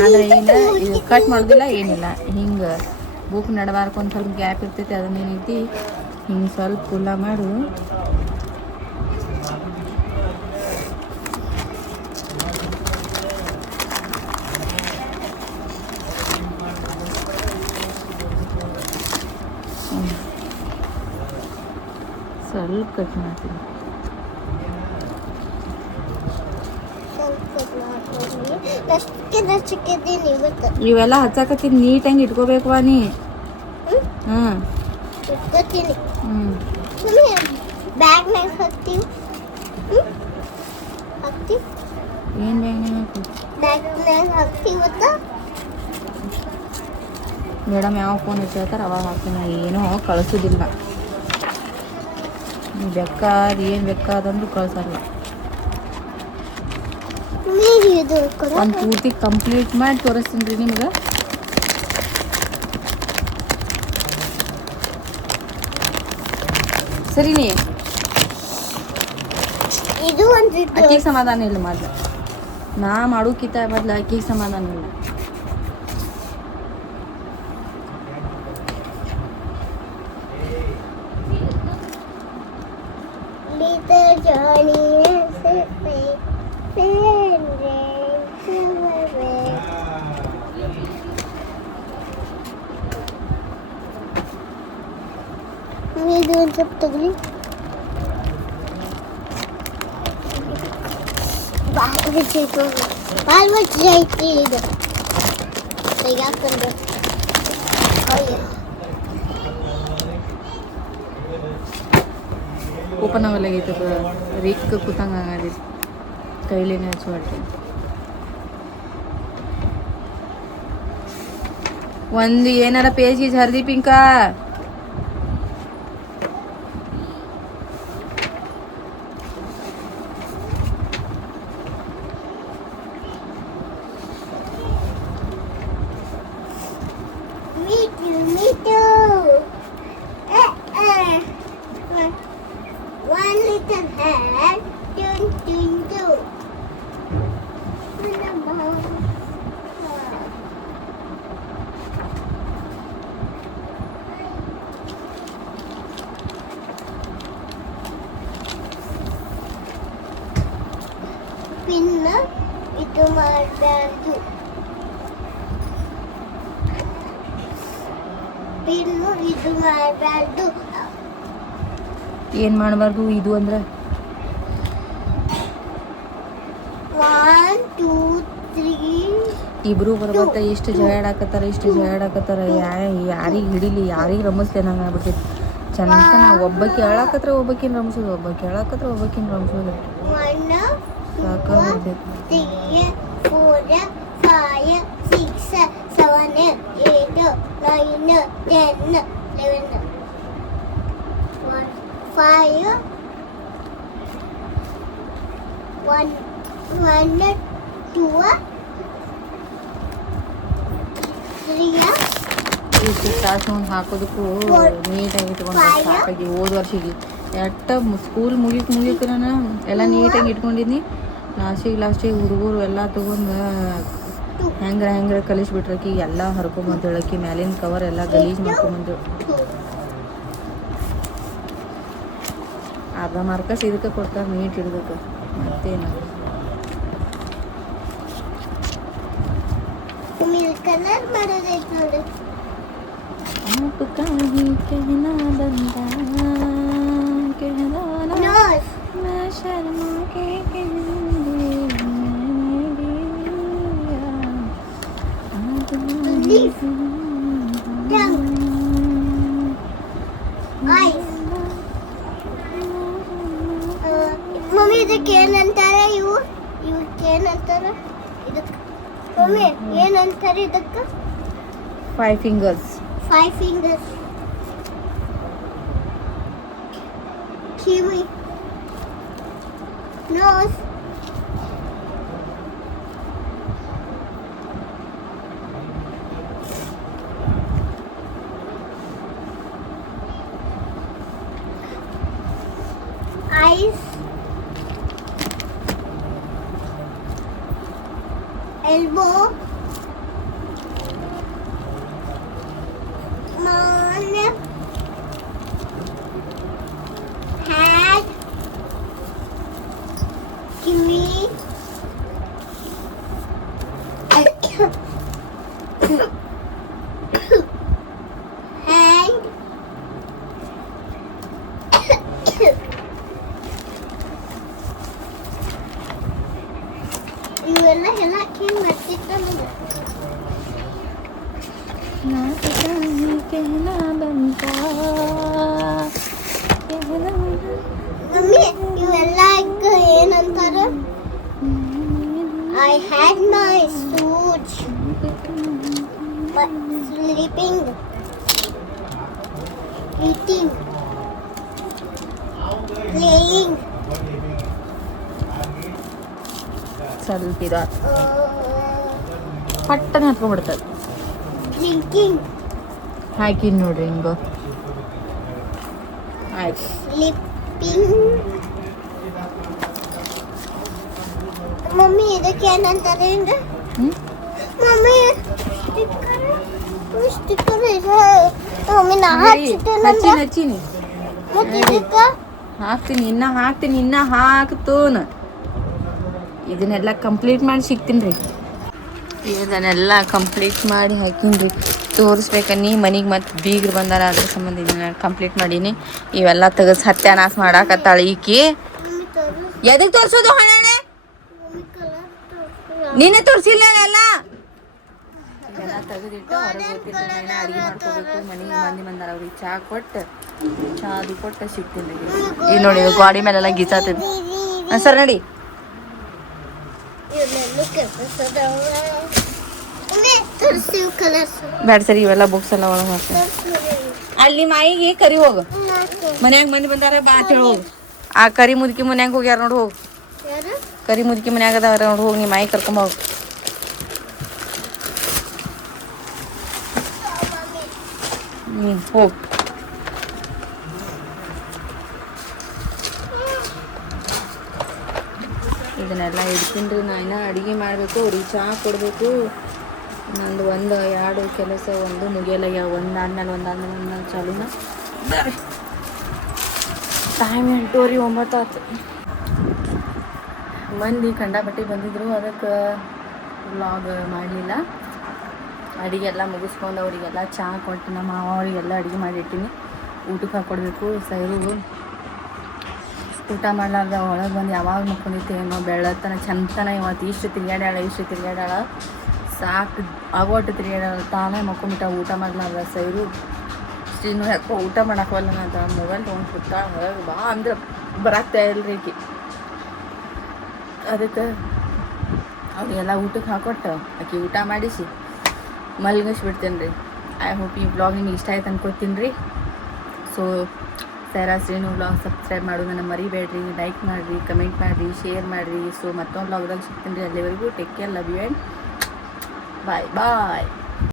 ಆದರೆ ಈಗ ಇದು ಕಟ್ ಮಾಡೋದಿಲ್ಲ ಏನಿಲ್ಲ. ಹಿಂಗೆ ಬುಕ್ ನಡಬಾರ್ಕು ಒಂದು ಸ್ವಲ್ಪ ಗ್ಯಾಪ್ ಇರ್ತೈತಿ. ಅದನ್ನೇನೈತಿ ಹಿಂಗೆ ಸ್ವಲ್ಪ ಕುಲ್ಲ ಮಾಡು. ಸ್ವಲ್ಪ ಕಟ್ ಮಾಡ್ತೀನಿ. ಇವೆಲ್ಲ ಹಚ್ಚಾಕತ್ತೀನಿ, ನೀಟಾಗಿ ಇಟ್ಕೋಬೇಕು ನೀ. ಮೇಡಮ್ ಯಾವ ಫೋನ್ ಇಟ್ಟಿರ್ತಾರೆ ಅವಾಗ ಹಾಕ್ತೀನಿ. ಏನೋ ಕಳಿಸೋದಿಲ್ಲ. ಬೇಕಾದ ಏನು ಬೇಕಾದಂದ್ರೂ ಕಳ್ಸಲ್ಲ. ಒಂದು ಪೂರ್ತಿ ಕಂಪ್ಲೀಟ್ ಮಾಡಿ ತೋರಿಸ್ತೀನಿ ರೀ ನಿಮ್ಗೆ. ಸರಿನಿ, ಇದು ಒಂದು ಅಕ್ಕಿಗೆ ಸಮಾಧಾನ ಇಲ್ಲ. ಮೊದ್ಲು ನಾ ಮಾಡೋಕ್ಕಿಂತ ಮೊದ್ಲು ಅಕ್ಕಿಗೆ ಸಮಾಧಾನ ಇಲ್ಲ. ಸ್ವಲ್ಪ ತಗೊಳ್ಳಿ. ಭಾಳ ವಜ್ಜೆ ಐತಿ ಇದು ತೆಗ್ಯಾಕಂದ್ರೆ. ಅಯ್ಯೋ ಓಪನ್ ಆಗಲಾಗೈತೆ ರಿಕ್ ಕೂತಂಗೆ ಆಗಲಿ ಕೈಲೇನೆ ಹಚ್ಚುವಾಡ್ರಿ. ಒಂದು ಏನಾರ ಪೇಜ್ ಗೀಜ್ ಹರಿದಿ ಪಿಂಕಾ. Me too. One little head, two. ಪಿನ್ನ ಇದು ಮಾಡಬಾರ್ದು. ಪಿನ್ನು ಇದು ಮಾಡಬಾರ್ದು. ಏನು ಮಾಡಬಾರ್ದು ಇದು ಅಂದ್ರೆ? 1 2 3. ಇಬ್ರು ಬರ್ಬತ್ತ ಎಷ್ಟು ಜಗಾಡಕತ್ತಾರ ಯಾರಿಗೆ ಹಿಡಿಲಿ ಯಾರಿಗೆ ರಮಿಸ್ಲಿ ನಂಗೆ ಆಗ್ಬಿಟ್ಟೈತಿ. ಚಂದ ಒಬ್ಬಕ್ಕೆ ಹೇಳಕತ್ರ ಒಬ್ಬಕಿನ ರಮಿಸೋದು, ಒಬ್ಬಕ್ಕೆ ಹೇಳಕತ್ರ ಒಬ್ಬಕಿನ ರಮಿಸೋದು. 1 ಸಾಕಾಗ್ಬಿಡ್ತೈತಿ. 3 4 5 6 7 8 9 10 11 5 1 2 3 ಇಷ್ಟು ತಾಸು ಒಂದು ಹಾಕೋದಕ್ಕೂ ನೀಟಾಗಿ ಇಟ್ಕೊಂಡು ಸಾಕಾಗಿ ಹೋದ ವರ್ಷಿಗೆ ಎಟ್ಟ ಸ್ಕೂಲ್ ಮುಗಿಕ್ ನಾನು ಎಲ್ಲ ನೀಟಾಗಿ ಇಟ್ಕೊಂಡಿದ್ನಿ. ಲಾಸ್ಟಿಗೆ ಹುಡುಗರು ಎಲ್ಲ ತೊಗೊಂಡು ಹೆಂಗ್ರ ಕಲಿಸ್ಬಿಟ್ರಕಿ ಎಲ್ಲ ಹರ್ಕೊಂಬಂದಳಕಿ ಮ್ಯಾಲಿನ ಕವರ್ ಎಲ್ಲ ಗಲೀಜ್ ಮಾಡ್ಕೊಂಬಂದು. ಅರ್ಧ ಮಾರ್ಕಸ್ ಇದಕ್ಕೆ ಕೊಡ್ತಾರೆ ನೀಟ್ ಹಿಡ್ದಕ್ಕೆ. ಮತ್ತೇನು ಕಲರ್ ಮಾಡೋದೈತೆ ನೋಡಿ. आप कहीं कहना बंदा कहना ना मैं शर्मा के ಮಮ್ಮಿ ಇದಕ್ಕೆ ಏನಂತಾರೆ? ಇವಕ್ಕೆ ಏನಂತಾರೆ? ಇದಕ್ಕೆ ಮಮ್ಮಿ ಏನಂತಾರೆ ಇದಕ್ಕೆ? 5 fingers. 5 fingers. Kiwi. Nose. Eyes. Elbow. Head, kiwi, hand, ಇವೆಲ್ಲ ಹೇಳಕ್ಕೆ ಮಾಡ್ತಿದ್ದ ನಾನು. कहना बनता ಮಮ್ಮಿ ಇವೆಲ್ಲ ಏನಂತಾರೆ? I had my suit, sleeping, eating, playing, ಸ್ವಲ್ಪ ಇದು ಪಟ್ಟನ ಹತ್ಕೊಂಡ್ಬಿಡ್ತದೆ. drinking, ಹಾಕಿನ್ ನೋಡ್ರಿ ಹಿಂಗ ಆಯ್ತು. sleeping. ಮಮ್ಮಿ ಇದಕ್ಕೆ ಏನಂತಾರೆ ಅಂದ್ರೆ? ಮಮ್ಮಿ ಸ್ಟಿಕ್ಕರ್ ಇದೆ ಮಮ್ಮಿ. ನಾ ಹಾಕ್ತೀನಿ ಹಚ್ಚಿನಿ ಮತ್ತೆ ಇದಕ್ಕೆ ಹಾಕ್ತೀನಿ ಇನ್ನ ಹಾಕ್ತೂನ. ಇದನ್ನೆಲ್ಲ ಕಂಪ್ಲೀಟ್ ಮಾಡಿ ಸಿಗ್ತೀನಿ ರೀ. ಇದನ್ನೆಲ್ಲ ಕಂಪ್ಲೀಟ್ ಮಾಡಿ ಹಾಕಿನ್ರಿ ತೋರಿಸ್ಬೇಕನ್ನಿ ಮನೆಗೆ ಮತ್ತೆ ಬೀಗ್ರು ಬಂದಾರ ಅದ್ರ ಸಂಬಂಧ ಇದನ್ನ ಕಂಪ್ಲೀಟ್ ಮಾಡೀನಿ ಇವೆಲ್ಲ ತೆಗೆದು ಸತ್ಯಾನಾಶ ಮಾಡಾಕತ್ತಾಳ ಈಕಿ ಎದಕ್ಕೆ ತೋರಿಸೋದು ಹೊಣೆ ನೀನೇ ತೋರಿಸಿಲ್ಲ ಎಲ್ಲ ಇದೆಲ್ಲ ತೆಗೆದಿಟ್ಟು ಹೊರಗೆ ಹೋಗ್ತಿದ್ದೆ ನಾನು ಅಡುಗೆ ಮಾಡ್ಕೋಬೇಕು ಮನೆಗೆ ಮಂದಿ ಬಂದಾರ ಅವ್ರಿಗೆ ಚಹಾ ಕೊಟ್ಟು ಅದು ಕೊಟ್ಟು ಸಿಗ್ತೀನಿ ಈಗ ನೋಡಿ ಗಾಡಿ ಮೇಲೆಲ್ಲ ಗೀಚಾತೈತಿ ಸರ್ ನಡಿ ಬ್ಯಾಡ ಸರಿ ಇವೆಲ್ಲ ಬುಕ್ಸ್ ಎಲ್ಲ ಒಳಗೆ ಹಾಕ್ತೀನಿ ಅಲ್ಲಿ ಮಾಯಿಗೆ ಕರಿ ಹೋಗು ಮನ್ಯಾಗ ಮಂದಿ ಬಂದಾರ ಬಾ ಅಂತ ಹೇಳಿ ಹೋಗು ಆ ಕರಿ ಮುದುಕಿ ಮನ್ಯಾಗ ಹೋಗ್ಯಾರ ನೋಡಿ ಹೋಗು ಕರಿ ಮುದುಕಿ ಮನ್ಯಾಗ ಅದಾರ ನೋಡಿ ಹೋಗಿ ನೀ ಮಾಯಿ ಕರ್ಕೊಂಬ ಹೋಗು ಹೋಗು ಇದನ್ನೆಲ್ಲ ಇಡ್ತೀನಿ ನಾ ಇನ್ನೂ ಅಡುಗೆ ಮಾಡಬೇಕು ಅವ್ರಿಗೆ ಚಹಾ ಕೊಡಬೇಕು ನಂದು ಒಂದು ಎರಡು ಕೆಲಸ ಒಂದು ಮುಗಿಯಲ್ಲ ಯಾವ ಒಂದಾದ್ಮೇಲೆ ಚಾಲೂನ ಟೈಮ್ 8:09 ಆಯ್ತು ಮಂದಿ ಕಂಡಾಪಟ್ಟಿ ಬಂದಿದ್ರು ಅದಕ್ಕೆ ವ್ಲಾಗ್ ಮಾಡಲಿಲ್ಲ ಅಡುಗೆ ಎಲ್ಲ ಮುಗಿಸ್ಕೊಂಡು ಅವರಿಗೆಲ್ಲ ಚಹಾ ಕೊಟ್ಟು ನಮ್ಮ ಮಾವ ಅವರಿಗೆಲ್ಲ ಅಡುಗೆ ಮಾಡಿಟ್ಟಿನಿ ಊಟಕ್ಕೆ ಹಾಕ್ಕೊಡ್ಬೇಕು ಸೈರು ಊಟ ಮಾಡ್ಲಾರ್ದ ಒಳಗೆ ಬಂದು ಯಾವಾಗ ಮುಕ್ಕೊಂಡಿತ್ತು ಏನೋ ಬೆಳತನ ಚಂತನ ಇವತ್ತು ಇಷ್ಟು ತಿರ್ಗಾಡ್ಯಾಳ ಸಾಕು ಆಗೋಟ್ಟು ತಿರ್ಗಾಡ್ಯಾಳ ತಾನೇ ಮಕ್ಕೊಂಬಿಟ್ಟ ಊಟ ಮಾಡ್ಲಾರ್ದ ಸೈರು ಶ್ರೀನು ಯಾಕೋ ಊಟ ಮಾಡಕ್ಕವಲ್ಲ ಅಂತ ಮೊಬೈಲ್ ತೊಗೊಂಡು ಸುತ್ತಾ ಹೊರಗೆ ಬಾ ಅಂದ್ರೆ ಬರಾಕ್ತಾ ಇಲ್ರಿ ಈಕಿ ಅದಕ್ಕೆ ಅವರಿಗೆಲ್ಲ ಊಟಕ್ಕೆ ಹಾಕೊಟ್ಟು ಆಕಿ ಊಟ ಮಾಡಿಸಿ ಮಲ್ಗಿಸ್ಬಿಡ್ತೇನೆ ರೀ ಐ ಹೋಪ್ ಈ ಬ್ಲಾಗ್ ನಿಮಗೆ ಇಷ್ಟ ಆಯ್ತು ಅನ್ಕೋತೀನಿ ರೀ so Saira Srinu blog subscribe ಮಾಡೋದನ್ನು ಮರಿಬೇಡ್ರಿ ಲೈಕ್ ಮಾಡಿರಿ ಕಮೆಂಟ್ ಮಾಡಿರಿ ಶೇರ್ ಮಾಡಿರಿ ಸೊ ಮತ್ತೊಂದು ಬ್ಲಾಗ್ದಾಗ ಸಿಗ್ತೀನಿ ರೀ ಅಲ್ಲಿವರೆಗೂ take care love you and bye